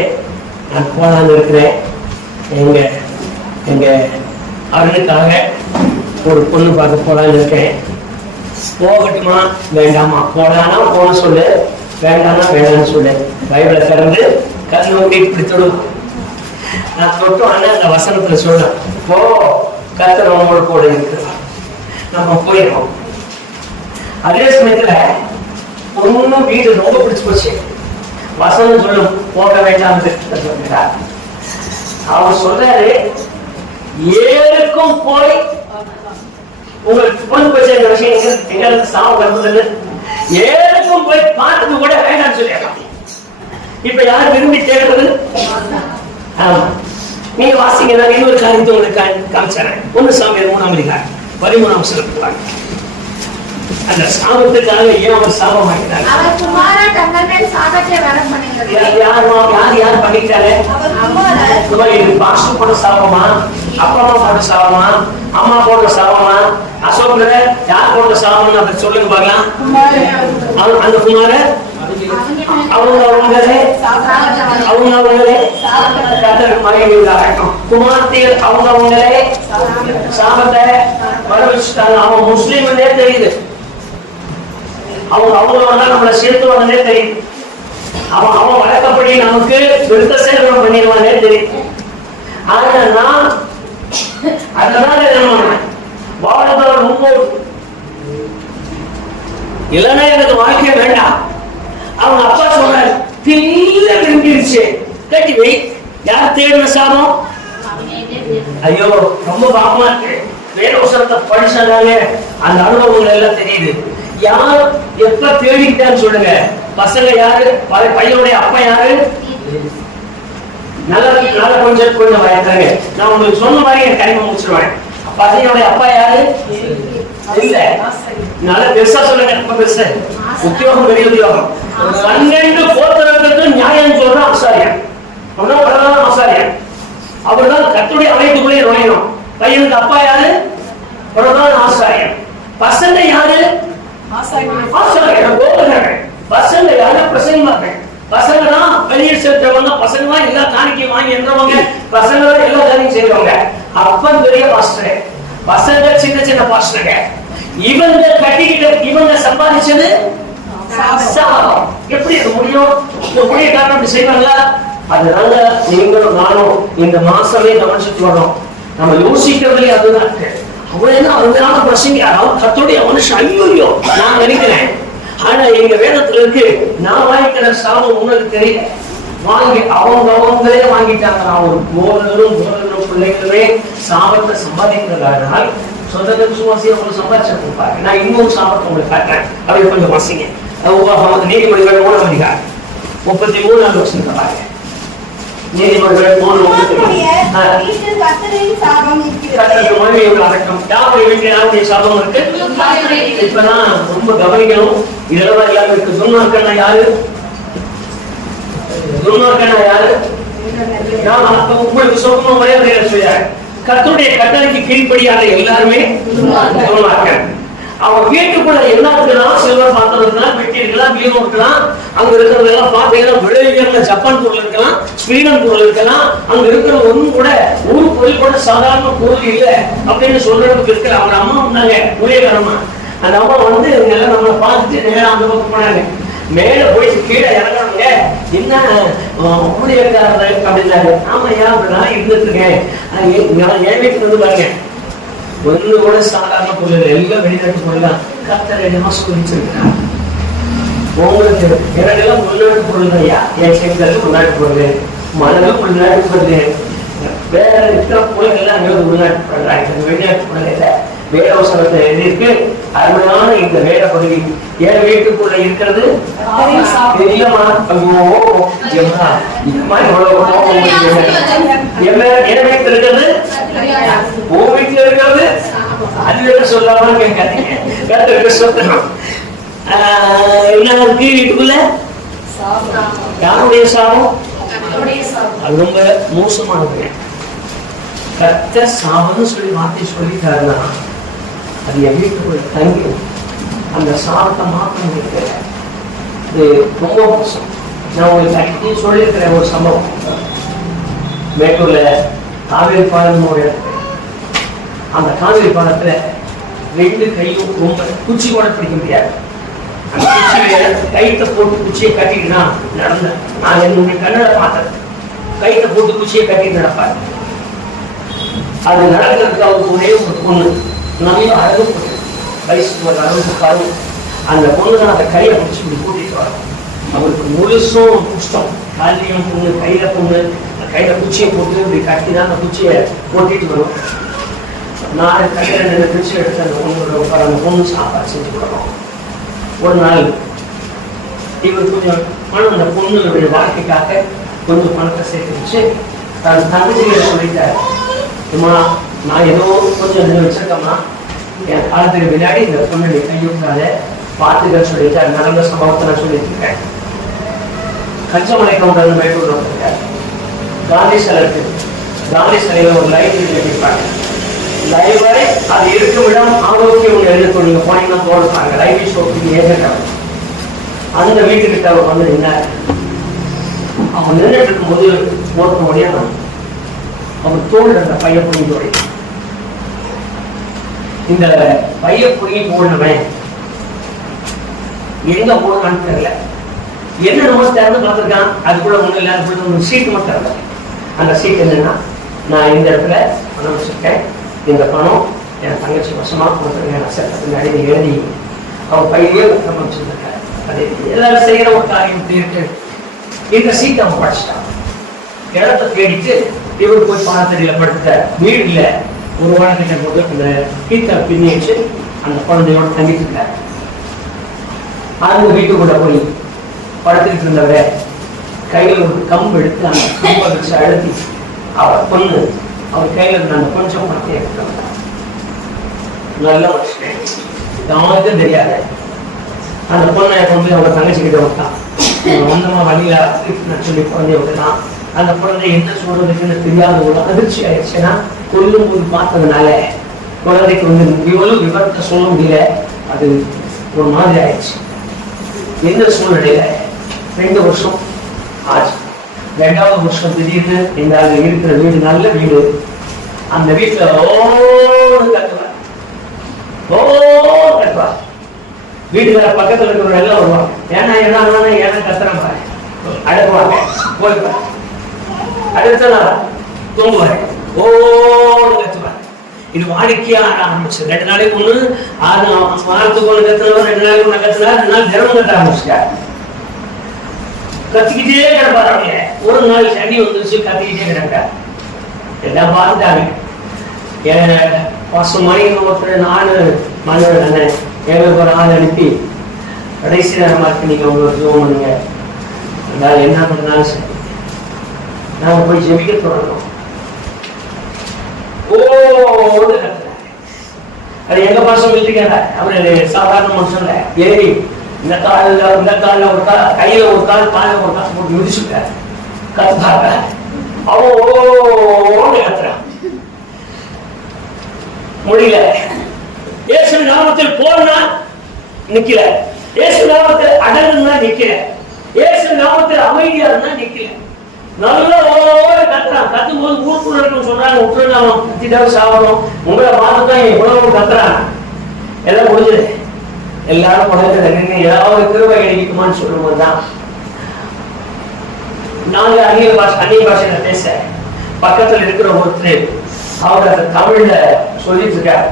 நான் போலான்னு இருக்கிறேன். எங்க அவனுக்காக ஒரு பொண்ணு பார்க்க போலான்னு இருக்கேன். போகட்டுமா வேண்டாமா? போலானா போன சொல்லு, வேண்டாம்னா வேண்டாம்னு சொல்லு. பைபிளை திறந்து கண் நோக்கி இப்படி தொடுவோம். நான் தொட்டோம். அந்த வசனத்துல சொல்றேன், போ கர்த்தர் உங்களோட கூட இருக்கு. நம்ம போயிடும். அதே சமயத்துல பொண்ணும் வீடு ரொம்ப பிடிச்சு போச்சு. வசனம் சொல்லும் போக வேண்டாம். அவர் சொல்றாரு, ஏழுக்கும் போய் உங்களுக்கு பொண்ணு போச்சு இந்த விஷயம் எங்களுக்கு சாவு வருது. ஏழுக்கும் போய் பார்த்துட்டு கூட வேண்டாம்னு சொல்லிடலாம். இப்ப யார் விரும்பி தேடுறது? ஆமா, நீங்க வாசிங்க. நான் இன்னொரு காரியத்தை உங்களுக்கு காமிச்சறேன். 1 சாமுவேல் 3ஆம் அதிகாரம் 13ஆம் வசனம். அந்த சாபத்துக்காக ஏன் அவர் சாபம் ஆகிட்டார்? அவர் குமாரன் தங்கள் மேல் சாபத்தை வரப்பண்ணினார். யார் பண்ணிட்டாரு? இது பாஸ்டர் போட சாபமா, அப்பா அம்மா போட சாபமா, அம்மா போட சாபமா, அசோக் யார் போட சாபம் அப்படி சொல்லுங்க பார்க்கலாம். அந்த குமாரன் அவங்களே குமார்த்திகள் அவங்களே சாபத்தை வரவச்சுட்டாங்க. அவன் முஸ்லீம்னே தெரியுது. அவங்களோட நம்மளை சேர்த்துவாங்கன்னே தெரியுது. அவன் வழக்கப்படி நமக்கு விருத்த சேதனம் பண்ணிடுவானே தெரியுது. ஆனா நான் அதனால வாழ்ந்தவர் முன்னோடு இல்லைன்னா எனக்கு வாழ்க்கை வேண்டாம். அவங்க அப்பா சொல்றாரு, பில்ல விரும்பிடுச்சு கட்டி வை. யார் தேடுற சாபம்? ஐயோ ரொம்ப பாவமா இருக்கு. வேதவசனத்தை படிச்சாலே அந்த அனுபவங்கள் எல்லாம் தெரியுது. யார் எப்ப தேடிக்கிட்டான்னு சொல்லுங்க. பசங்க யாரு? பையனுடைய அப்பா யாரு? நல்ல கொஞ்சம் வயக்காங்க. நான் உங்களுக்கு சொன்ன மாதிரி என் கனிம முடிச்சிருவேன். பசங்களுடைய அப்பா யாரு? இல்ல, நல்ல பெருசா சொல்லுங்க. ரொம்ப பெருசு உத்தியோகம், பெரிய உத்தியோகம். 12 கோத்திரங்களுக்கு நியாயம் சொல்ற ஆசாரியன். ஆசாரியன் அவர்தான் கர்த்தருடைய அழைப்புக்குள்ளே நுழையணும். பையனுக்கு அப்பா யாரு? பிரதான ஆசாரியன். பசங்க யாரு? பசங்க யாரு? பிரசங்கமார்கள். பசங்க தான் வெளியே சேர்த்தவங்க. பசங்க தான் எல்லா காணிக்கையும் வாங்கி என்றவங்க. பசங்க தான் எல்லா காரியம் செய்யறவங்க. அப்பன் பெரிய பாஸ்டர், பசங்க சின்ன சின்ன பாஸ்டருங்க. இவங்க கட்டிக்கிட்ட இவங்க சம்பாதிச்சது எப்படி அது முடியும்? இந்த முடிய காரணம் அப்படி செய்வாங்களா? அதனால நீங்களும் நானும் இந்த மாசமே கவனிச்சுட்டு வரோம். நம்ம யோசிக்கிறதுலே அதுதான் அவ்வளவுதான் அதனால பசங்க கத்தோடைய மனுஷன் ஐயோ நான் நினைக்கிறேன். ஆனா எங்க வேதத்துல இருக்கு நான் வாங்கிக்கிற சாபம் உங்களுக்கு தெரியல, வாங்கி அவங்களே வாங்கிட்டாங்க. ஒரு போதரும் பிள்ளைகளுமே சாபத்தை சம்பாதிக்கிறதானால் சொந்தங்கள் சுவாசியை அவங்க சம்பாதிச்சிருப்பாங்க. நான் இன்னொரு சாபத்தை உங்களுக்கு காட்டுறேன், அதை கொஞ்சம் வாசிங்க. நீதிமொழிகள் 3 அதிகாரம் 33 வருஷம் பாருங்க. நீதிமொழிகள் 3:33 யாருடைய சாபம் இருக்கு? இப்பதான் ரொம்ப கவனிக்கணும். இதெல்லாம் இல்லாம இருக்கு. துன்மார்க்கனா யாரு? துன்மார்க்கனா யாரு? உங்களுக்கு சொல்லணும் ஒரே சொல்றாரு, கர்த்தருடைய கட்டளைக்கு கீழ்ப்படியாத எல்லாருமே துன்மார்க்கன். அவன் வீட்டுக்குள்ள என்ன இருக்கலாம்? சில்வர் பாத்திரம் இருக்கலாம், பெட்டி இருக்கலாம், பீரம் இருக்கலாம். அங்க இருக்கிறது எல்லாம் பாத்தீங்கன்னா விளைவியல்ல ஜப்பான் பொருள் இருக்கலாம், ஸ்வீடன் பொருள் இருக்கலாம். அங்க இருக்கிற ஒண்ணும் கூட ஒரு பொருள் கூட சாதாரண பொருள் இல்லை அப்படின்னு சொல்றதுக்கு இருக்கிற அவங்க அம்மா வந்தாங்க ஊழியக்காரமா. அந்த அம்மா வந்து எல்லாம் நம்மளை பார்த்துட்டு நேரம் அந்த பக்கம் போனாங்க. மேல போயிட்டு கீழே இறங்குறாங்க. என்ன ஊழியக்காரர் அப்படின்னாரு. ஆமா ஏன் அப்படின்னா இருந்துட்டு இருக்கேன். என் வீட்டுக்கு வந்து பாருங்க, ஒண்ணு கூட சாதாரண பொருள் எல்லாம் வெளிநாட்டு பொருள் தான். கர்த்தர் என்னமா சொல்லிச்சிருக்கிறார் உங்களுக்கு எனக்கெல்லாம் உள்நாட்டு பொருள் தான். என் செங்கல் உள்நாட்டு பொருள், மணலும் உள்நாட்டு பொருள், வேற இருக்கிற பொருள் எல்லாம் அங்கே உள்நாட்டு பொருள், வெளிநாட்டு பொருள் இல்லை. வேதவசனத்தை எழுதியிருக்கு. அருமையான இந்த வேத பகுதி என் வீட்டுக்குள்ள இருக்கிறது தெரியமா? இந்த மாதிரி என் வீட்டுல இருக்கிறது உன் வீட்டுல இருக்கிறது அது சொல்லாம கேட்க சொல்லணும். என்ன இருக்கு வீட்டுக்குள்ள? யாருடைய சாபம்? அது ரொம்ப மோசமானது. கர்த்தர் சாபம்னு சொல்லி வார்த்தை சொல்லிட்டாருன்னா அது என் வீட்டுக்குள்ள தங்கி அந்த சாபத்தை மாற்ற முடியல. இது ரொம்ப மோசம். நான் உங்களுக்கு அடிக்கடி சொல்லியிருக்கிற ஒரு சம்பவம். மேட்டூர்ல காவேரி பாலம் ஒரு இடத்துல, அந்த காவேரி பாலத்துல 2 கையும் ரொம்ப குச்சி கூட பிடிக்க முடியாது. அந்த குச்சியை கைத்தை போட்டு குச்சியை கட்டிட்டு தான் நடந்தேன். நான் என்னுடைய கண்ணட பார்த்தேன். கைத்தை போட்டு குச்சியை கட்டிட்டு நடப்பாரு. அது நடக்கிறதுக்கு அவருக்கு ஒரே ஒரு பொண்ணு, நல்ல அழகு பொண்ணு, வயசுக்கு ஒரு அளவுக்கு கரு. அந்த பொண்ணு தான் அந்த கையை பிடிச்சி கூட்டிட்டு வரும். அவருக்கு முழுசும் புஷ்டம், காலையும் பொண்ணு, கையில பொண்ணு, கையில குச்சியை போட்டு இப்படி கட்டி தான் அந்த குச்சியை போட்டிட்டு வரும். நான் கையில நின்று குச்சி எடுத்து அந்த பொண்ணோட உட்கார அந்த பொண்ணு சாப்பாடு செஞ்சு கொடுக்கணும். ஒரு நாள் இவர் கொஞ்சம் பணம், அந்த பொண்ணுடைய வாழ்க்கைக்காக கொஞ்சம் பணத்தை சேர்த்து வச்சு தன் தங்கச்சிகளை சொல்லிட்டாரு, அம்மா நான் ஏதோ கொஞ்சம் வச்சிருக்கேம்மா, என் காலத்துக்கு விளையாடி இந்த பொண்ணு கையுக்காத பார்த்துக்க சொல்லிட்டாரு. நடந்த சம்பவத்தை நான் சொல்லிட்டு இருக்கேன். கஞ்சமலை கவுண்டர் மேட்டூர் வந்திருக்காரு. காந்தி சிலை இருக்கு. காந்தி சிலையில ஒரு லைப்ரரி கட்டிருப்பாங்க. லைப்ரரி அது இருக்கும் இடம் ஆரோக்கியம் எழுத நீங்க போனீங்கன்னா தோடுப்பாங்க. லைப்ரரி ஷோப்புக்கு ஏற்ற அந்த வீட்டுக்கிட்ட அவர் வந்து நின்னாரு. அவன் நின்றுட்டு இருக்கும்போது ஒருத்த முடியாது அவர் தோல் அந்த பைய புரிஞ்சோட இந்த பைய புரியை போடணுவன் எங்க போடலான்னு தெரியல. என்ன நம்ம திறந்து பார்த்துருக்கான். அதுக்குள்ள ஒண்ணு இல்ல, ஒரு சீட்டு மட்டும் தெரியல. அந்த சீட் என்னன்னா, நான் இந்த இடத்துல பணம் வச்சிருக்கேன், இந்த பணம் என் தங்கச்சி வசமா கொடுத்துருக்கேன் சட்டத்தில் அடி எழுதி அவன் பையிலே வச்சிருந்திருக்காரு. அது எல்லாரும் செய்யற ஒரு காரியம் இருக்கு. இந்த சீட்டை அவன் படிச்சுட்டான். இடத்தை தேடிட்டு இவர் போய் பாடத்தடியில படுத்த வீடு இல்ல, ஒரு வாரத்துக்கு போது அந்த கீத்தை பின்னி வச்சு அந்த குழந்தையோட தங்கிட்டு இருக்காரு. அந்த வீட்டுக்குள்ள போய் படுத்துக்கிட்டு இருந்தவர கையில ஒரு கம்பு எடுத்து அந்த கம்பை வச்சு அழுத்தி அவர் பொண்ணு அவர் கையில இருந்த அந்த கொஞ்சம் பணத்தை எடுத்து நல்ல மனுஷன், யாருக்கும் தெரியாது. அந்த பொண்ணை கொண்டு அவங்க தங்கச்சி கிட்ட விட்டான். வந்தமா வழியில சொல்லி குழந்தைய விட்டுதான். அந்த குழந்தை என்ன சொல்றதுக்குன்னு தெரியாத ஒரு அதிர்ச்சி ஆயிடுச்சுன்னா, கொல்லும் போது பார்த்ததுனால குழந்தைக்கு வந்து இவ்வளவு விவரத்தை சொல்ல முடியல. அது ஒரு மாதிரி ஆயிடுச்சு. எந்த சூழ்நிலையில 2 வருஷம் ஆச்சு. 2வது வருஷம் திடீர்னு இந்த இருக்கிற வீடு நல்ல வீடு. அந்த வீட்டுல கட்டுவார், கட்டுவார். வீட்டுக்கார பக்கத்துல இருக்கிறவங்க எல்லாம் வருவாங்க. ஏன்னா கத்துறேன் அடக்குவாங்க, போய்ப்பாங்க. அடுத்த நாள் தூங்குவாரு, ஓன்னு கத்துவாரு. இது வாடிக்கையா ஆரம்பிச்சு 2 நாளைக்கு ஒண்ணு, வாரத்துக்கு ஒண்ணு கத்துறவர் 2 நாளைக்கு ஒண்ணு கத்துனா 2 நாள் தினமும் கத்த ஆரம்பிச்சிட்டாரு. கத்திக்கிட்டே கிடப்பாரு. அப்படியே ஒரு நாள் சனி வந்துருச்சு, கத்திக்கிட்டே கிடப்பாரு. எல்லாம் பார்த்துட்டாங்க. வருஷம் மணி ஒருத்தர் 4 மணி அண்ணன் எங்களுக்கு ஒரு ஆள் அனுப்பி கடைசி நேரமா இருக்கு, நீங்க உங்களுக்கு ஜோம் பண்ணுங்க, அதனால என்ன பண்ணாலும் சரி நாங்க போய் ஜெபிக்க தொடங்கணும். ஓடு கத்துறாங்க. அது எங்க பாசம் இல்லைங்க, அவரு சாதாரண மனுஷன் ஏறி இந்த காலில் ஒரு கால், கையில ஒரு கால், காலில் ஒரு கால் போட்டு மிதிச்சுட்டாரு. கத்துறாங்க. அவன் ஓடு கத்துறான். முடியல. இயேசு நாமத்தில் போனா நிக்கல, இயேசு நாமத்தில் அடங்குனா நிக்கல, இயேசு நாமத்தில் அமைதியா இருந்தா நிக்கல. நல்ல ஓடு கத்துறான். கத்தும் போது ஊருக்குள்ள இருக்கும் சொல்றாங்க, விட்டுருங்க அவன் கத்திட்டாவது சாப்பிடும், உங்களை பார்த்துதான் இவ்வளவு கத்துறான். எல்லாம் முடிஞ்சது. எல்லாரும் உலகத்துல ஏதாவது கிருபை கிடைக்குமான்னு சொல்லும் போதுதான் நாங்க அந்நிய பாஷையில பேச பக்கத்துல இருக்கிற ஒருத்தர் அவர் அந்த தமிழ்ல சொல்லிட்டு இருக்காரு.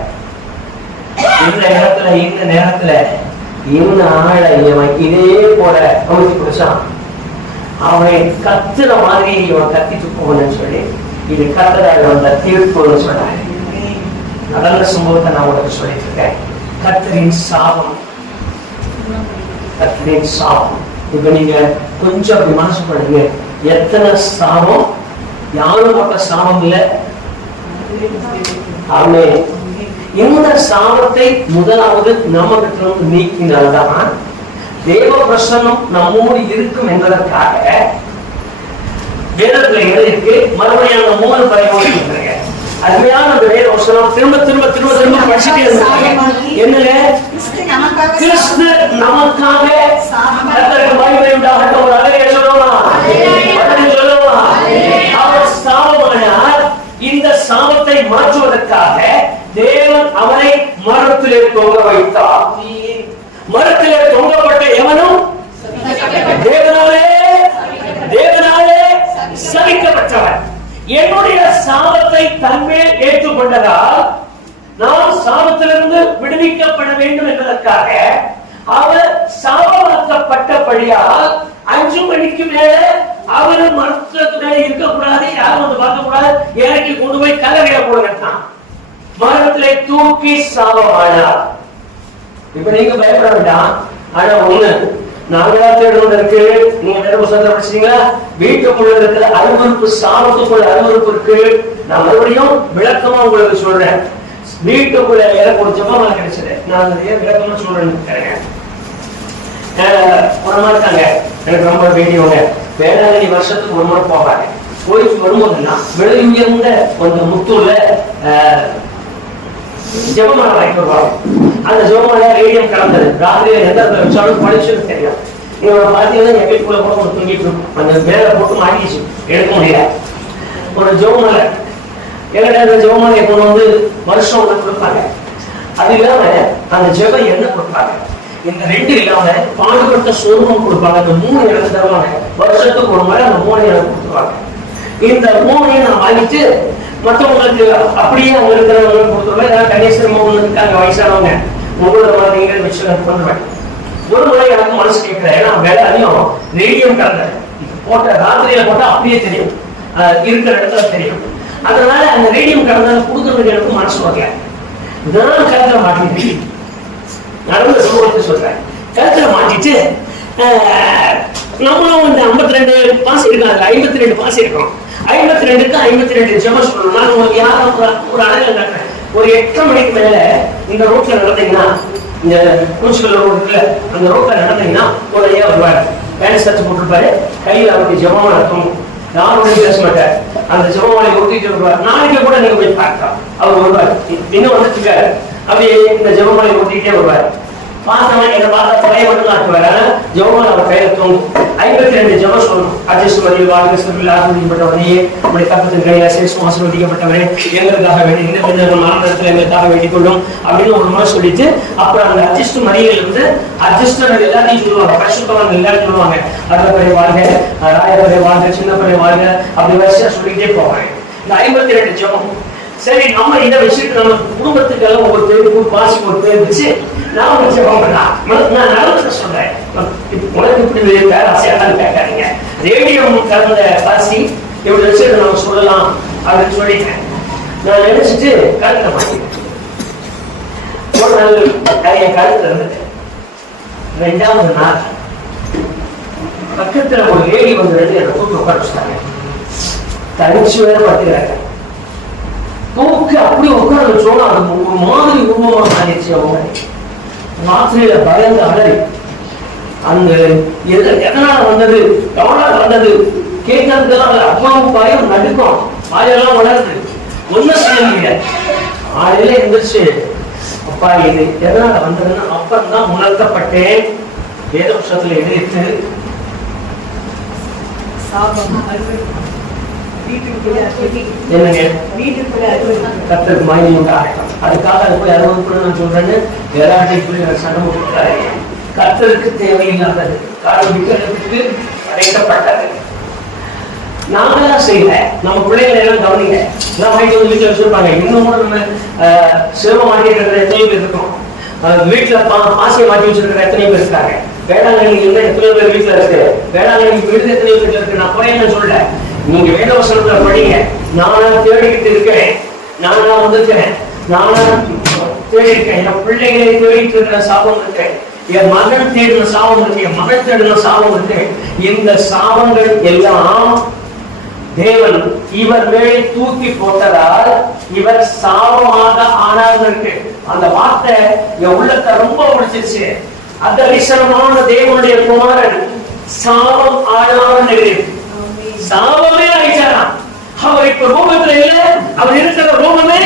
இந்த நேரத்துல இவன் ஆளை இதே போல கவுசி குடிச்சான், அவன் கத்துற மாதிரி இவன் கத்திட்டு போகணும்னு சொல்லி இது கத்துறாரு வந்த தீர்ப்புன்னு சொன்னாரு. நடந்த சம்பவத்தை நான் உங்களுக்கு சொல்லிட்டு இருக்கேன். கர்த்தரின் சாபம், கர்த்தரின் சாபம். இப்ப நீங்க கொஞ்சம் அப்படி மனசு பண்ணுங்க, எத்தனை சாபம், யாரும் போட்ட சாபம் இல்லை. அவனே இந்த சாபத்தை முதலாவது நம்ம கிட்ட நீக்கினால்தான் தேவ பிரசன்னம் நம்மோடு இருக்கும் என்பதற்காக வேதத்துல எழுதிருக்கு. மறுபடியும் 3 பரிமாணம் அருமையான வேத வசனம் திரும்ப திரும்ப திரும்ப திரும்ப படிச்சுட்டே இருந்தாங்க. என்னங்க, கிறிஸ்து நமக்காக ஒரு அழகே சொல்லலாம், அவர் சாபமானார். இந்த சாபத்தை மாற்றுவதற்காக தேவன் அவனை மரத்திலே தொங்க வைத்தார். மரத்திலே தொங்கப்பட்ட எவனும் தேவனாலே சபிக்கப்பட்டவன். என்னுடைய சாபத்தை தன்மேல் ஏற்றுக்கொண்டதால் நாம் சாபத்திலிருந்து விடுவிக்கப்பட வேண்டும் என்பதற்காக அவர் சாபமாக்கப்பட்டபடியால் 5 மணிக்கு மேல அவரு மரத்துக்கு இருக்கக்கூடாது, யாரும் வந்து பார்க்க கூடாது, இறக்கி கொண்டு போய் கல்லறையில போடுறான். மரத்திலே தூக்கி சாபமானார். இப்ப நீங்க பயப்பட வேண்டாம். ஆனா ஒண்ணு நாங்களா தேடுவதற்கு நீங்க வேற புத்தகத்தை படிச்சீங்களா? வீட்டுக்குள்ள இருக்கிற அருவருப்பு, சாபத்துக்குள்ள அருவருப்பு இருக்கு. நான் மறுபடியும் விளக்கமா உங்களுக்கு சொல்றேன். வீட்டுக்குள்ள எனக்கு ஒரு ஜெபமா கிடைச்சது, நான் விளக்கமா சொல்றேன். ஒரு மாதிரி இருக்காங்க, எனக்கு ரொம்ப வேண்டியவங்க. வேளாங்கண்ணி வருஷத்துக்கு ஒரு முறை போவாங்க. போயிட்டு வரும்போதுன்னா விலை உயர்ந்த ஒரு முத்தூர்ல ஜெபமாலை வாங்கிட்டு வருவாங்க. அந்த ஜெபமாலை ரேடியம் கலந்தது. ராத்திரியில எந்த வச்சாலும் படிச்சுன்னு தெரியும். இவங்க பாத்தீங்கன்னா என் வீட்டுக்குள்ள கூட ஒரு தூங்கிட்டு இருக்கும். அந்த வேலை போட்டு மாட்டிச்சு, எடுக்க முடியல. ஒரு ஜெபமாலை எங்கிட்ட அந்த ஜெபமாலையை கொண்டு வந்து வருஷம் ஒண்ணு கொடுப்பாங்க. அது இல்லாம அந்த ஜெபம் என்ன கொடுப்பாங்க, இந்த 2 இல்லாம பாடுபட்ட சொர்க்கம் கொடுப்பாங்க. அந்த 3 இடம் தருவாங்க. வருஷத்துக்கு ஒரு முறை அந்த 3 இடம் கொடுத்துருவாங்க. இந்த 3 நான் வாங்கிட்டு மற்றவங்களுக்கு அப்படியே அவங்க இருக்கிறவங்களுக்கு கொடுத்துருவேன். ஏதாவது கணேசன் மோகன் இருக்காங்க வயசானவங்க, உங்களோட குழந்தைங்க வச்சு பண்ணுவேன். ஒரு முறை எனக்கு மனசு கேட்கிறேன், ஏன்னா வேலையும் ரேடியம் கலந்தது போட்ட ராத்திரியில போட்டா அப்படியே தெரியும், இருக்கிற இடத்துல தெரியும். அதனால அந்த ரேடியம் கலந்தால கொடுக்கறதுக்கு எனக்கு மனசு வரல. நான் கருத்துல மாட்டிட்டு நடந்த சம்பவத்தை சொல்றேன். கருத்துல மாட்டிட்டு நம்மளும் இந்த 52 பாஸ் இருக்காங்க, 52 பாஸ் இருக்கோம். 52க்கு 52 ஜெபம் சொல்லணும். நான் உங்களுக்கு யாரும் ஒரு அழகா காட்டுறேன். ஒரு 8 மணிக்கு மேல இந்த ரோட்ல நடந்தீங்கன்னா, இந்த பூச்சிக்கல் ரோடு இருக்குல்ல, அந்த ரோட்ல நடந்தீங்கன்னா ஒரு ஐயா வருவாரு, பேண்ட் சர்ச் போட்டிருப்பாரு, கையில் அவருக்கு ஜெபமா இருக்கும். யாரும் பேச மாட்டார். அந்த ஜெபமாலை ஒட்டிட்டு வருவார். நாளைக்கு கூட நீங்க போய் பார்க்கலாம், அவர் வருவார். இன்னும் வந்துட்டு அப்படியே இந்த ஜெபமாலை ஒட்டிக்கிட்டே வருவார். பார்த்தவன் என்ன பார்த்தா பழைய மட்டும் ஆக்குவார். ஜெபமாலை அவர் கையில தோங்கும். 52 ஜெபம் சொல்லணும். அட்ஜஸ்ட் மரியில் வாழ்க சிறுவில் ஆசீர்வதிக்கப்பட்டவரே, உங்களுடைய கர்த்தத்தின் கையில சேஷம் ஆசீர்வதிக்கப்பட்டவரே, எங்களுக்காக வேண்டி இந்த மரணத்தில் எங்களுக்காக வேண்டிக் கொள்ளும் அப்படின்னு ஒரு முறை சொல்லிட்டு அப்புறம் அந்த அட்ஜஸ்ட் மரியில் இருந்து அட்ஜஸ்டர் எல்லாத்தையும் சொல்லுவாங்க, பரிசுத்தவான் எல்லாரும் சொல்லுவாங்க. அடப்பறை வாழ்க, ராயப்பறை வாழ்க, சின்னப்பறை வாழ்க, அப்படி வரிசையா சொல்லிக்கிட்டே போவாங்க. இந்த 52 ஜெபம். சரி, நம்ம இதை வச்சுட்டு நம்ம குடும்பத்துக்கெல்லாம் ஒவ்வொரு பேருக்கு பாசி ஒரு பேர் வச்சு நான் ஜெபம் பண்ணலாம். நான் நடந்ததை சொல்றேன். உனக்கு இப்படி பேராசையாதான் கேட்காதீங்க. ரேடியோ கலந்த பாசி இப்படி வச்சு நம்ம சொல்லலாம் அப்படின்னு சொல்லிட்டேன். நான் நினைச்சிட்டு கருத்தை மாட்டேன். ஒரு நாள் என் கருத்துல இருந்துட்டு 2வது நாள் பக்கத்துல ஒரு லேடி வந்து என்னை கூப்பிட்டு உட்காந்துட்டாங்க. தனிச்சு வேற பட்டுக்கிறாங்க. தூக்கி அப்படி உட்கார்ந்து சொன்னா அது ஒரு மாதிரி உருவமாக ஆயிடுச்சு. அவங்க ராத்திரியில பயந்து அலறி அந்த எதனால வந்தது, எவனால வந்தது கேட்கறதுக்கெல்லாம் அப்பாவும் பயம் நடுக்கும், ஆயெல்லாம் வளருது, ஒன்னும் செய்ய முடியாது. ஆயில இருந்துச்சு, அப்பா இது எதனால வந்ததுன்னா அப்பந்தான் உணர்த்தப்பட்டேன். வேத புத்தகத்துல எழுதிட்டு கர்த்தருக்கு மகிமை உண்டாகட்டும். அதுக்காக அது போய் 60 கூட நான் சொல்றேன்னு எல்லாத்தையும் போய் சண்டை போட்டுட்டாரு. கர்த்தருக்கு தேவையில்லாதது காரணத்துக்கு படைக்கப்பட்டது. நாங்களாம் செய்யல, நம்ம பிள்ளைகளை எல்லாம் கவனிங்க. எல்லாம் வாங்கிட்டு வந்து வீட்டுல வச்சிருப்பாங்க. இன்னும் கூட நம்ம சிரம மாட்டிருக்கிற எத்தனை பேர் இருக்கோம், வீட்டுல பாசியை மாட்டி வச்சிருக்கிற எத்தனை பேர் இருக்காங்க, வேளாங்கண்ணி எத்தனை பேர் வீட்டுல இருக்கு, வேளாங்கண்ணி வீடு எத்தனை வீட்டுல இருக்கு. நான் குறைய சொல்ல, நீங்க வேத வசனத்துல படிங்க. நானா தேடிக்கிட்டு இருக்கிறேன், நானா வந்திருக்கிறேன், நானா தேடிருக்கேன். என் பிள்ளைகளை தேடிட்டு இருக்கிற சாபம் இருக்கேன், என் மகன் தேடின சாபம் இருக்கு, என் மகன் தேடின சாபம் இருக்கு. இந்த சாபங்கள் எல்லாம் தேவன் இவர் மேலே தூக்கி போட்டதால் இவர் சாபமாக ஆனார் இருக்கு. அந்த வார்த்தை என் உள்ளத்தை ரொம்ப பிடிச்சிருச்சு. அந்த விசனமான தேவனுடைய குமாரன் சாபம் ஆனார். சாபமே ஆயிட்டாரா? அவர் இப்ப ரூபத்துல இல்ல, அவர் இருக்கிற ரூபமே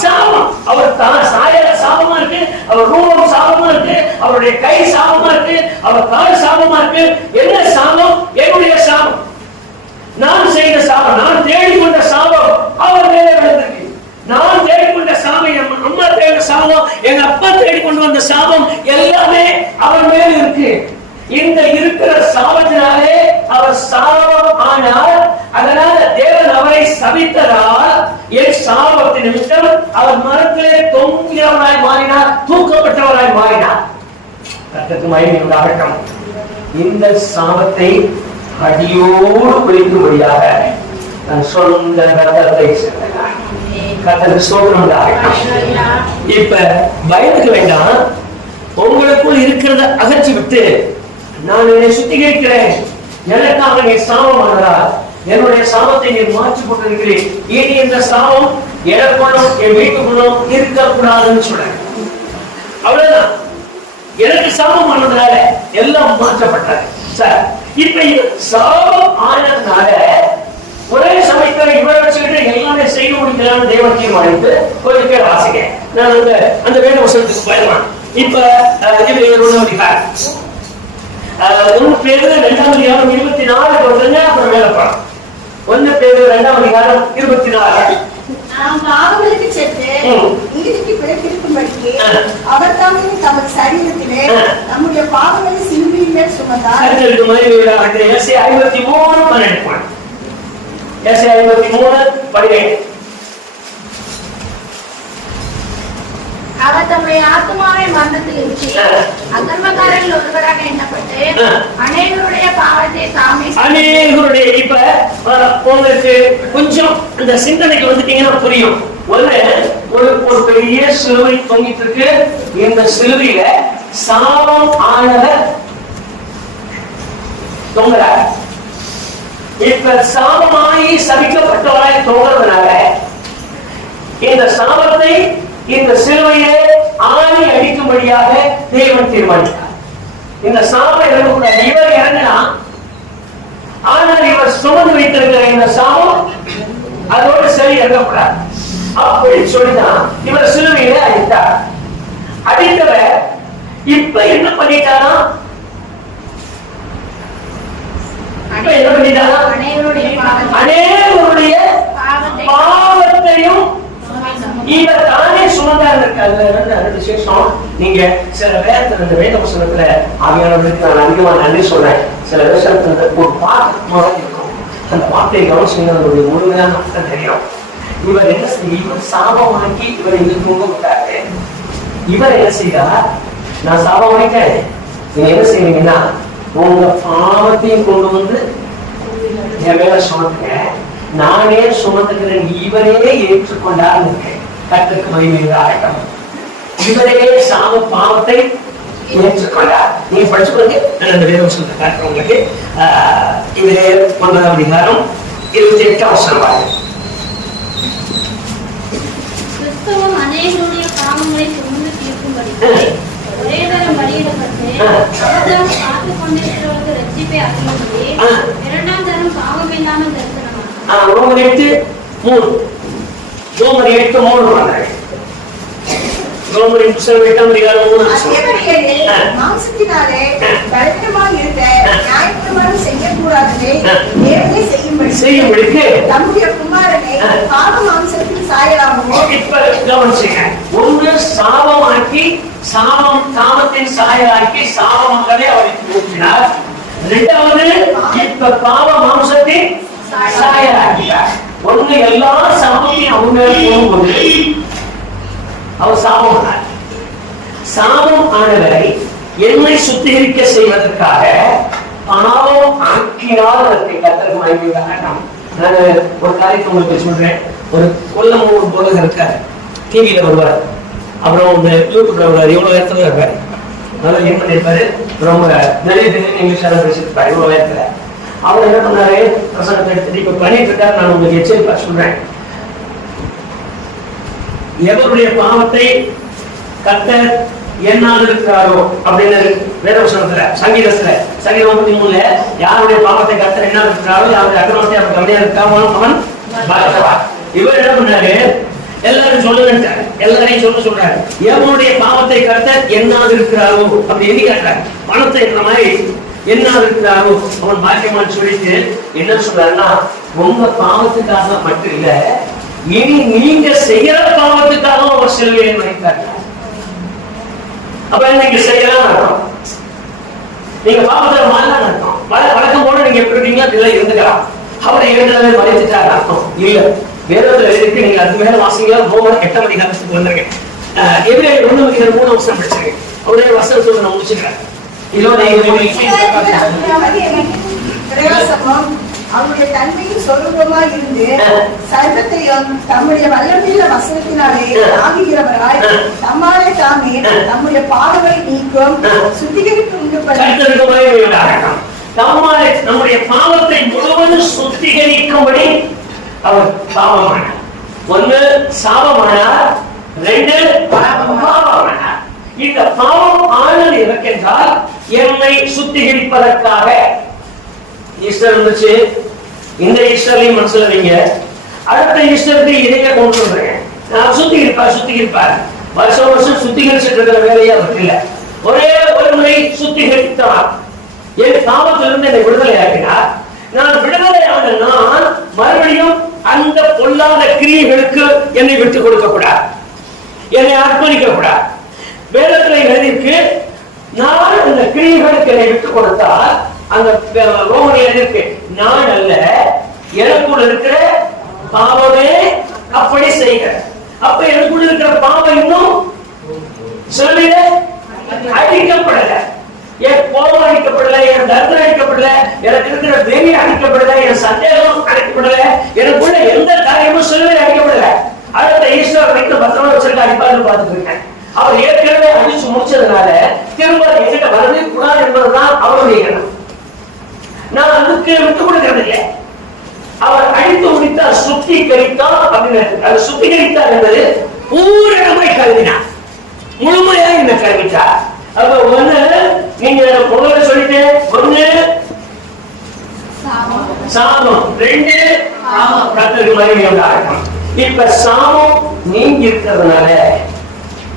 சாபம். அவர் சாய சாபமா இருக்கு, அவர் ரூபம் சாபமா இருக்கு, அவருடைய கை சாபமா இருக்கு, அவர் கால் சாபமா இருக்கு. என்ன சாபம்? என்னுடைய சாபம், நான் செய்த சாபம், நான் தேடிக்கொண்ட சாபம் அவர் மேலே விழுந்திருக்கு. நான் தேடிக்கொண்ட சாபம், என் அம்மா தேடின சாபம், எங்க அப்பா தேடிக்கொண்டு வந்த சாபம் எல்லாமே அவர் மேல இருக்கு. இந்த இருக்கிற சாபத்தினாலே அவர் சாபம் ஆனார். அதனால தேவன் அவரை சபித்ததால் என் சாபத்தின் நிமித்தம் அவர் மரத்திலே தொங்குகிறவராய் மாறினார், தூக்கப்பட்டவராய் மாறினார். கர்த்தருக்கு மகிமை உண்டாகட்டும். இந்த சாபத்தை அடியோடு குறைக்கும்படியாக நான் சொந்த ரத்தத்தை செலுத்தினார். கர்த்தருக்கு ஸ்தோத்திரம் உண்டாகட்டும். இப்ப பயந்துக்க வேண்டாம். உங்களுக்குள் இருக்கிறத அகற்றி விட்டு நான் என்னை சுத்திகரிக்கிறேன், எனக்காக நீ சாபமானதா, என்னுடைய சாபத்தை நீ மாற்றி போட்டிருக்கிறேன், இனி இந்த சாபம் எனக்குள்ளும் என் வீட்டுக்குள்ளும் இருக்கக்கூடாதுன்னு சொல்றேன். அவ்வளவுதான். எனக்கு சாபம் ஆனதுனால எல்லாம் மாற்றப்பட்டாரு சார். இப்ப சாபம் ஆனதுனால ஒரே சமயத்துல இவரை வச்சுக்கிட்டு எல்லாமே செய்ய முடியலான்னு தேவன் தீர்மானித்து கொஞ்சம் பேர் ஆசைங்க. நான் அந்த வேத வசனத்துக்கு போயிடலாம். இப்ப ஒன்னு பேரு 2ஆம் அதிகாரம் 24 வந்துருங்க, அப்புறம் மேல போலாம். ஒன்னு பேரு 2ஆம் அதிகாரம் 24. நாம் பாவங்களுக்கு சென்று நீதிக்கு பிறப்பிக்கும்படிக்கு அவர் தாமே தமது சரீரத்திலே நம்முடைய பாவங்களை சிலுவையிலே சுமந்தார். அதுக்கு மாதிரி ஏசாயா 53:12. ஏசாயா 53:12. அவர் தம்முடைய ஆத்துமாவை மரணத்தில் ஊற்றி அகர்மக்காரர்கள் ஒருவராக எண்ணப்பட்டு அநேகருடைய பாவத்தை தாமே. அநேகருடைய இப்ப உங்களுக்கு கொஞ்சம் இந்த சிந்தனைக்கு வந்துட்டீங்கன்னா புரியும். ஒரு பெரிய சிலுவை தொங்கிட்டு இருக்கு. இந்த சிலுவையில சாபம் ஆனவர் தொங்குறார். இப்ப சாபமாயி சபிக்கப்பட்டவராய் தொங்குறதுனால இந்த சாபத்தை இந்த சிலுவையை ஆணி அடிக்கும்படியாக தேவன் தீர்மானித்தார். இந்த சாபம் இறங்கக்கூடாது. இவர் இறங்கினா, ஆனால் இவர் சுமந்து வைத்திருக்கிற இந்த சாபம் அதோடு சரி இறங்கக்கூடாது. அப்படி சொல்லிதான் இவர் சிலுவையில அடித்தார். அடித்தவர் இப்ப என்ன பண்ணிட்டாரா? இப்ப என்ன பண்ணிட்டாங்க? அநேகருடைய பாவத்தையும் இவர் தானே சுமந்தார். இருக்காது விசேஷம். நீங்க சில பேர் இந்த வேத புத்தகத்துல ஆவியானவர்களுக்கு நான் அதிகமா நன்றி சொல்றேன். சில விஷயத்துல ஒரு பாட்டு இருக்கும், அந்த பாட்டை கவனிச்சுடைய முழுமையான அர்த்தம் தெரியும். இவர் என்ன செய்ய, இவர் சாபம் வாங்கி இவர் இங்க தூங்க விட்டாரு. இவர் என்ன செய்தார், நான் சாபம் வாங்கிட்டேன், நீங்க என்ன செய்வீங்கன்னா உங்க பாவத்தையும் கொண்டு வந்து என் மேல சுமத்துங்க, நானே சுமத்துக்கிறேன். இவரே ஏற்றுக்கொண்டார். கர்த்தருக்கு மகிமையாகட்டும். இவரே சாப பாவத்தை ஏற்றுக்கொண்டார். நீங்க படிச்சுக்கொண்டு அந்த வேதவசனத்தை காட்டுறவங்களுக்கு இவரே 9ஆம் அதிகாரம் 28ஆம் வசனம். கிறிஸ்தவம் அநேகருடைய பாவங்களை சுமந்து தீர்க்கும்படி ஒரே தரம் பலியிடப்பட்டு அவர்தான் காத்துக் கொண்டிருக்கிறவர்களுக்கு ரட்சிப்பை அருளும்படி இரண்டாம் தரம் பாவம் இல்லாமல் தரிசனமானார். ரோமர் 8:3 ரோமர் 8:3 ரோமரின் புத்தகம் 8ஆம் அதிகாரம் 3. மாம்சத்தினாலே பலவீனமாக இருக்க நியாயப்பிரமாணம் செய்யக்கூடாததை தேவனே செய்யும்படிக்கு தம்முடைய குமாரனை பாவ மாம்சத்தின் சாயலாகவும். இப்ப கவனிச்சுங்க, ஒன்று சாபமாக்கி சாபத்தின் சாயலாக்கி சாபமக்களை அவருக்கு ஊற்றினார். இரண்டாவது இப்ப பாவ மாம்சத்தின் சாயலாக்கிறார். ஒண்ணு எல்லா சாபத்தையும் அவங்க போகும்போது அவர் சாபம் ஆனார். சாபம் ஆனவரை என்னை சுத்திகரிக்க செய்வதற்காக பாவம் ஆக்கினால் கர்த்தருக்கு மகிமையாகட்டும். நான் ஒரு காரியத்தை உங்களுக்கு சொல்றேன். ஒரு கொல்லமூர் போலக இருக்காரு, டிவியில வருவார், அப்புறம் இந்த யூடியூப்ல வருவார், எவ்வளவு இடத்துல இருப்பாரு, நல்லா என்ன பண்ணிருப்பாரு, ரொம்ப நிறைய இங்கிலீஷால பேசிருப்பாரு, இவ்வளவு இடத்துல. அவர் என்ன பண்ணாரு, பிரசங்கத்தை எடுத்துட்டு இப்ப பண்ணிட்டு இருக்காரு. நான் உங்களுக்கு எச்சரிப்பா சொல்றேன், எவருடைய பாவத்தை கர்த்தர் எண்ணாது இருக்கிறாரோ அப்படின்னு வேதவசனத்துல சங்கீதத்துல சங்கீதம் 33 யாருடைய பாவத்தை கர்த்தர் எண்ணாது இருக்கிறாரோ, யாருடைய அக்கிரமத்தை அவர் கம்மியா இருக்காமோ அவன் பாதித்தவான். இவர் என்ன பண்ணாரு, எல்லாரும் சொல்லுங்க, எல்லாரையும் சொல்றாரு, எவனுடைய பாவத்தை கர்த்தர் எண்ணாது இருக்கிறாரோ அப்படி எண்ணி காட்டுறாரு. பணத்தை இந்த மாதிரி எண்ணாது இருக்கிறாரோ அவன் பாக்கியமான்னு சொல்லிட்டு என்ன சொல்றாருன்னா, உங்க பாவத்துக்காக மட்டும் இல்ல, இனி நீங்க செய்யற பாவத்துக்காக ஒரு சிலுவையை வைத்தார். அப்ப நீங்க செய்யலாம் அர்த்தம், நீங்க பாவத்தை மாறலாம் அர்த்தம். வழக்கம் போல நீங்க எப்படி இருக்கீங்களோ இதெல்லாம் இருந்துக்கலாம். அவரை ஏற்கனவே மறைத்துட்டார் அர்த்தம் இல்ல. வேதத்துல இருக்கு, நீங்க அது மேல வாசிங்க. ரோமர் 8ஆம் அதிகாரத்துக்கு வந்துருங்க. எபிரேயர் 1:3 வசனம் படிச்சிருங்க. அவரே வசனத்தோட நான் முடிச்சுக்கிறேன். அவருடைய தன்மையும் சொரூபமா இருந்து சர்வத்தையும் தம்முடைய வல்லமையுள்ள வசனத்தினாலே ஆகுகிறவராய் தம்மாலே தாமே நம்முடைய பாவங்களை நீக்கும் சுத்திகரிப்பு உண்டு பண்ணி நம்முடைய பாவத்தை முழுவதும் சுத்திகரிக்கும்படி அவர் பாவமானார். ஒன்று சாபமானார், ரெண்டு பாவமானார். இந்த பாவம் ஆனது எனக்கென்றால் என்னை சுத்திகரிப்பதற்காக. ஈஸ்டர் இருந்துச்சு, இந்த ஈஸ்டர்லையும் மனசுல வைங்க, அடுத்த ஈஸ்டருக்கு இதையே கொண்டு வந்துருங்க. நான் சுத்திகரிப்பார் வருஷம் வருஷம் சுத்திகரிச்சுட்டு இருக்கிற வேலையா அவருக்கு இல்ல. ஒரே ஒரு முறை சுத்திகரித்தவர் என் பாவத்திலிருந்து என்னை விடுதலை ஆக்கினார். நான் விடுதலை ஆன நான் மறுபடியும் அந்த பொல்லாத கிரியைகளுக்கு என்னை விட்டுக் கொடுக்க கூடாது, என்னை அர்ப்பணிக்க கூடாது. வேதத்துல எழுதிருக்கு, நான் அந்த கிரியைகளுக்கு என்னை விட்டுக் கொடுத்தால் அந்த ரோமனில் இருக்கு, நான் அல்ல எனக்குள்ள இருக்கிற பாவமே அப்படி செய்க. அப்ப எனக்குள்ள இருக்கிற பாவம் இன்னும் சொல்லிட அழிக்கப்படல, என் கோபம் அழிக்கப்படல, என் தர்மம் அழிக்கப்படல, எனக்கு இருக்கிற வெறி அழிக்கப்படல, என் சந்தேகம் அழிக்கப்படல, எனக்குள்ள எந்த காரியமும் சொல்லுவது அழிக்கப்படல. அடுத்த ஈஸ்வரர் வைத்து பத்திரமா வச்சிருக்க அடிப்பாரு பார்த்துட்டு இருக்கேன். அவர் ஏற்கனவே அழிச்சு முடிச்சதுனால திரும்ப என்கிட்ட வரவே கூடாது என்பதுதான் அவருடைய எண்ணம். நான் அதுக்கு விட்டு கொடுக்கிறது இல்லை. அவர் அழித்து முடித்தார், சுத்திகரித்தார் அப்படின்னு. அது சுத்திகரித்தார் என்பது பூரணமாய் கருதினார், முழுமையா என்ன கருவிட்டார். அப்ப ஒண்ணு நீங்க முதல்ல சொல்லிட்டேன், ஒண்ணு சாபம், ரெண்டு கர்த்தருக்கு மகிமையாக. இப்ப சாபம் நீங்கி இருக்கிறதுனால,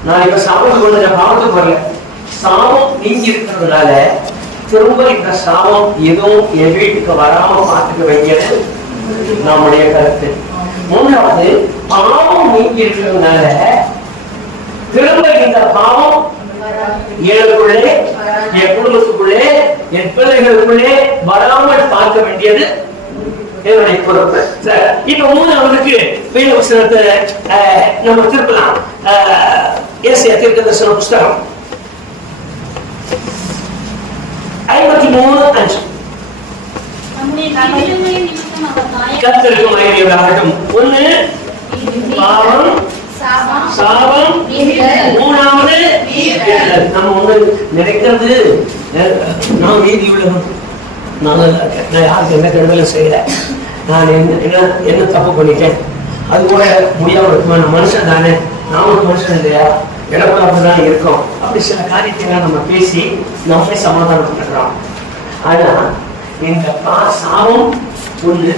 நான் இப்ப சாபம் சொல்லுங்க, பாவத்துக்கு வரல, சாபம் நீங்கி இருக்கிறதுனால திரும்ப இந்த சாபம் எதுவும் என் வீட்டுக்கு வராம பார்த்துக்க வேண்டியது நம்முடைய கருத்து. மூன்றாவது, பாவம் நீங்கி இருக்கிறதுனால திரும்ப இந்த பாவம் எனக்குள்ளே, என் குடும்பத்துக்குள்ளே, என் பிள்ளைகளுக்குள்ளே வராமல் பார்க்க வேண்டியது என்னுடைய பொறுப்பு. இப்ப மூணாவதுக்கு வேத வசனத்தை நம்ம திருப்பலாம். ஏசாயா தீர்க்கதரிசன புஸ்தகம் 53:5. கர்த்தருக்கு மகிமையுண்டாகட்டும். ஒண்ணு பாவம், சாபம், மூணாவது நம்ம ஒண்ணு நினைக்கிறது நான் நீதி உள்ளவன், நான் யாருக்கு என்ன கெடுதலும் செய்யல, நான் என்ன தப்பு பண்ணிட்டேன், அது கூட முடியாம இருக்குமா, நான் மனுஷன் தானே, நான் ஒரு மனுஷன் இல்லையா, எனக்குள்ள அப்படிதான் இருக்கும். அப்படி சில காரியத்தைலாம் நம்ம பேசி நம்மளே சமாதானம் பண்றோம். ஆனா இந்த சாபம் ஒண்ணு,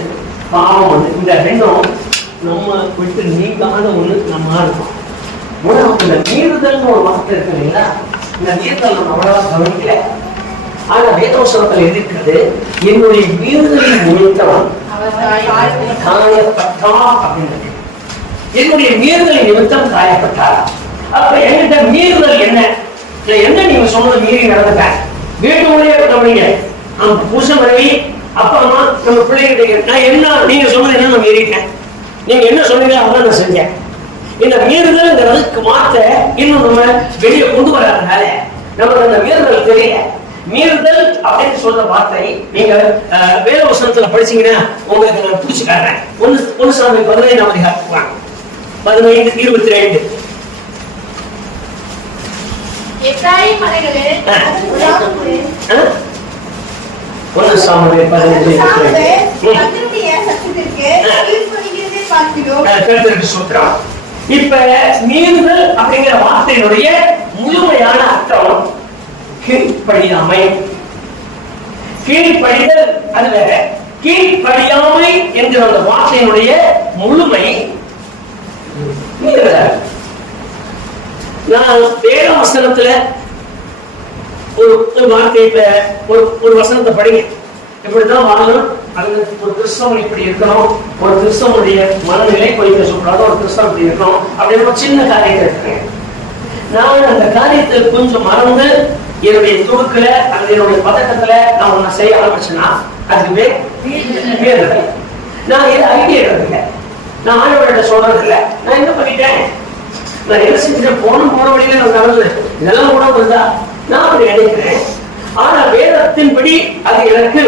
பாவம் ஒண்ணு, இந்த ரெண்டும் நம்ம விட்டு நீங்காத ஒண்ணு நம்ம இருக்கும். மூணாவது இந்த மீறுதல்னு ஒரு வார்த்தை இருக்கு இல்லைங்களா, இந்த மீறுதல் நம்ம அவ்வளவா கவனிக்கல. ஆனா வேதவசனத்தில் எதிர்க்கிறது, என்னுடைய மீறுதலின் நிமித்தம் காயப்பட்டார் அப்படின்னு. என்னுடைய மீறுதலின் நிமித்தம் காயப்பட்டார். அப்ப என்கிட்ட மீறுதல் என்ன? என்ன நீங்க சொன்னது மீறி நடந்துட்டேன், வீட்டு ஊழியே கவனிங்க, நம்ம புருஷன் மனைவி, அப்பா அம்மா, நம்ம பிள்ளைகிட்ட நான் என்ன நீங்க சொன்னது என்ன நான் மீறிட்டேன், நீங்க என்ன சொன்னீங்க அதான் நான் செஞ்சேன். இந்த மீறுதல்ங்கிறதுக்கு மாத்த இன்னும் நம்ம வெளியே கொண்டு வராதனால நமக்கு அந்த மீறுதல் தெரியல. மீறுதல் அப்படின்னு சொல்ற வார்த்தை நீங்க வேத வசனத்துல படிச்சீங்கன்னா உங்களுக்கு நான் பிடிச்சு காட்டுறேன். ஒன்னு சாமி 15 அதிகாரம் 15:22. எப்ராயிம் மலைகளே, ஒன்னு சாமி 15:22. இப்ப மீறுதல் அப்படிங்கிற வார்த்தையினுடைய முழுமையான அர்த்தம் கீழ்ப்படியாமை. கீழ்ப்படிதல் அது வேற, கீழ்ப்படியாமை என்கிற அந்த வார்த்தையினுடைய முழுமை மீறுதல். நான் வேத வசனத்துல ஒரு வார்த்தையில ஒரு வசனத்தை படிங்க, இப்படிதான் வாழணும், அது ஒரு கிறிஸ்தவன் இப்படி இருக்கணும், ஒரு கிறிஸ்தவனுடைய மனநிலை கொஞ்சம் பேசக்கூடாது, ஒரு கிறிஸ்தவன் இப்படி இருக்கணும் அப்படின்னு ஒரு சின்ன காரியத்தை இருக்கிறேன். நான் அந்த காரியத்தை கொஞ்சம் மறந்து என்னுடைய துடுக்கல அல்லது என்னுடைய பதட்டத்துல நான் ஒன்ன செய்ய ஆரம்பிச்சேன்னா அதுவே மீறுதல். நான் எது ஐடியா இல்லை, நான் ஆண்டவர்கிட்ட சொல்றது இல்லை, நான் என்ன பண்ணிட்டேன், நான் என்ன செஞ்சேன், போற வழியில நான் நடந்தது இதெல்லாம் கூட வந்தா நான் அப்படி நினைக்கிறேன். ஆனா வேதத்தின்படி அது எனக்கு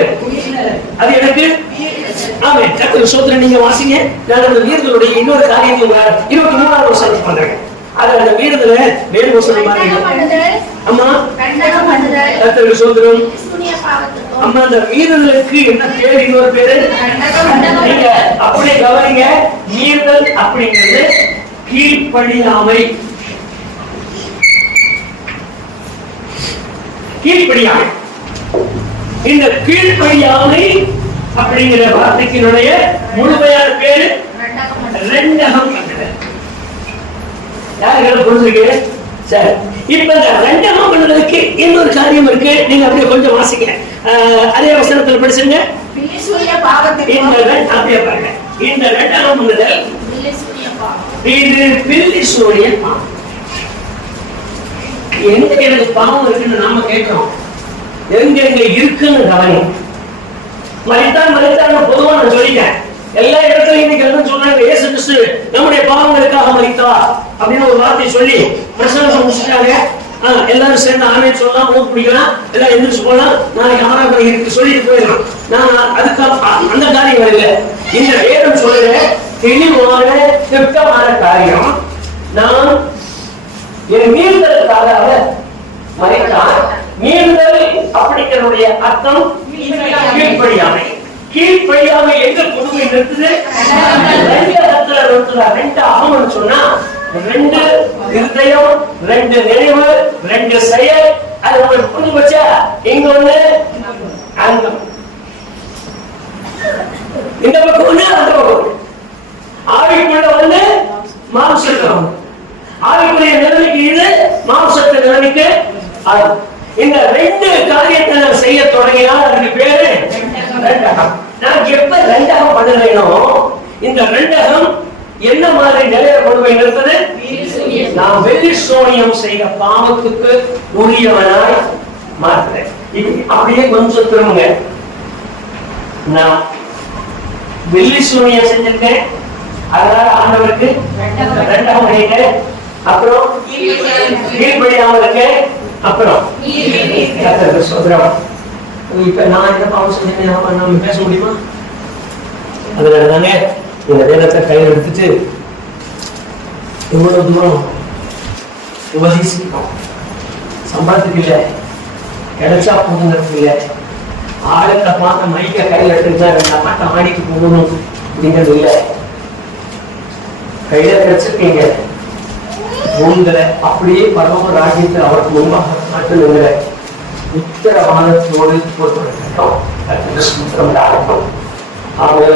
கர்த்தருக்கு ஸ்தோத்திரம். நீங்க வாசிங்க, நான் அந்த மீறுதலுடைய இன்னொரு காரியத்தை 23வது வசனத்தை பண்றேன். அது அந்த மீறுதல வேறு வசனம் மாதிரி அம்மா கர்த்தருக்கு ஸ்தோத்திரம். அம்மா அந்த மீறுதலுக்கு என்ன பேர், இன்னொரு பேரு நீங்க அப்படியே கவனிங்க. மீறுதல் அப்படிங்கிறது கீழ்ப்படியாமை. கீழ்ப்படியாமை, இந்த கீழ்ப்படியாமை அப்படிங்கிற வார்த்தைக்கினுடைய முழுமையான பேரு ரெண்டகம். யாருக்காவது புரிஞ்சுருக்கு? சரி, இப்ப இந்த ரெண்டகம் பண்ணுறதுக்கு இன்னொரு காரியம் இருக்கு, நீங்க அப்படியே கொஞ்சம் வாசிங்க. அதே வசனத்துல படிச்சுங்க. அப்படியே பாருங்க, இந்த ரெண்டகம் பண்ணுதல் இது பில்லி சூரிய பாவம். எங்க எனக்கு பாவம் இருக்குன்னு நாம கேட்கிறோம், எங்க எங்க இருக்குன்னு கவனி. மரித்தான் பொதுவா நான் சொல்லிட்டேன், எல்லா இடத்துலயும் இன்னைக்கு சொன்னாங்க இயேசு கிறிஸ்து நம்முடைய பாவங்களுக்காக மரித்தார் அப்படின்னு ஒரு வார்த்தை சொல்லி பிரசங்கம் முடிச்சுட்டாங்க. எல்லாரும் சேர்ந்து ஆமேன் சொல்லலாம், ஊர் பிடிக்கலாம், எல்லாம் எந்திரிச்சு போலாம், நாளைக்கு ஆராதனை இருக்கு சொல்லிட்டு போயிடலாம். நான் அதுக்காக அந்த காரியம் வரல. இந்த வேதம் சொல்ற தெளிவான திட்டமான காரியம், நான் என் மீறுதலுக்காக அவர் மரித்தார். மீறுதல் அப்படிங்கிறதுடைய அர்த்தம் கீழ்ப்படியாமை. கீழ்ப்படியாமை எங்க கொடுமை நிறுத்துது? ரெண்டு அகம்னு சொன்னா ரெண்டு இருதயம், ரெண்டு நினைவு, ரெண்டு செயல். அது உங்களுக்கு புரிஞ்சு போச்சா? இங்க ஒண்ணு அங்கம், இந்த பக்கம் ஒண்ணு அந்த பக்கம். ஆவிக்குள்ள வந்து மாம்சம், ஆவிக்குரிய நிலைமைக்கு இது, மாம்சத்தை நிலைமைக்கு அது. இந்த ரெண்டு காரியத்தை நான் செய்ய தொடங்கினால் அதுக்கு பேரு ரெண்டகம். நான் எப்ப ரெண்டகம் பண்ணுறேனோ இந்த ரெண்டகம் என்ன மாதிரி நிலையை கொண்டு போய் நிறுத்தது? நான் வெள்ளி சூனியம் செய்த பாவத்துக்கு உரியவனாய் மாற்றுறேன். அப்படியே கொஞ்சம் திரும்புங்க. நான் வெள்ளி சூனியம் செஞ்சிருக்கேன், அதனால ஆண்டவருக்கு ரெண்டகம் பண்ணிட்டேன். அப்புறம் கீழ்படியாம இருக்கேன். அப்புறம் சொல்றோம். இப்ப நான் என்ன பாவம் செஞ்சேன் நம்ம பேச முடியுமா? அதனாலதாங்க இந்த வேதத்தை கையில் எடுத்துட்டு இவ்வளவு தூரம் உபதேசிக்கணும். சம்பளத்துக்கு இல்லை, கிடைச்சா போதுங்கிறதுக்கு இல்லை, ஆளுங்களை பார்த்த மைக்க கையில் எடுத்துட்டா ரெண்டு பாட்டை ஆடிட்டு போகணும் அப்படிங்கிறது இல்லை. கையில கிடைச்சிருக்கீங்க, உங்களை அப்படியே பரம ராஜ்யத்தை அவருக்கு முன்பாக காட்டுங்கிற உத்தரவாதத்தோடு அவங்களை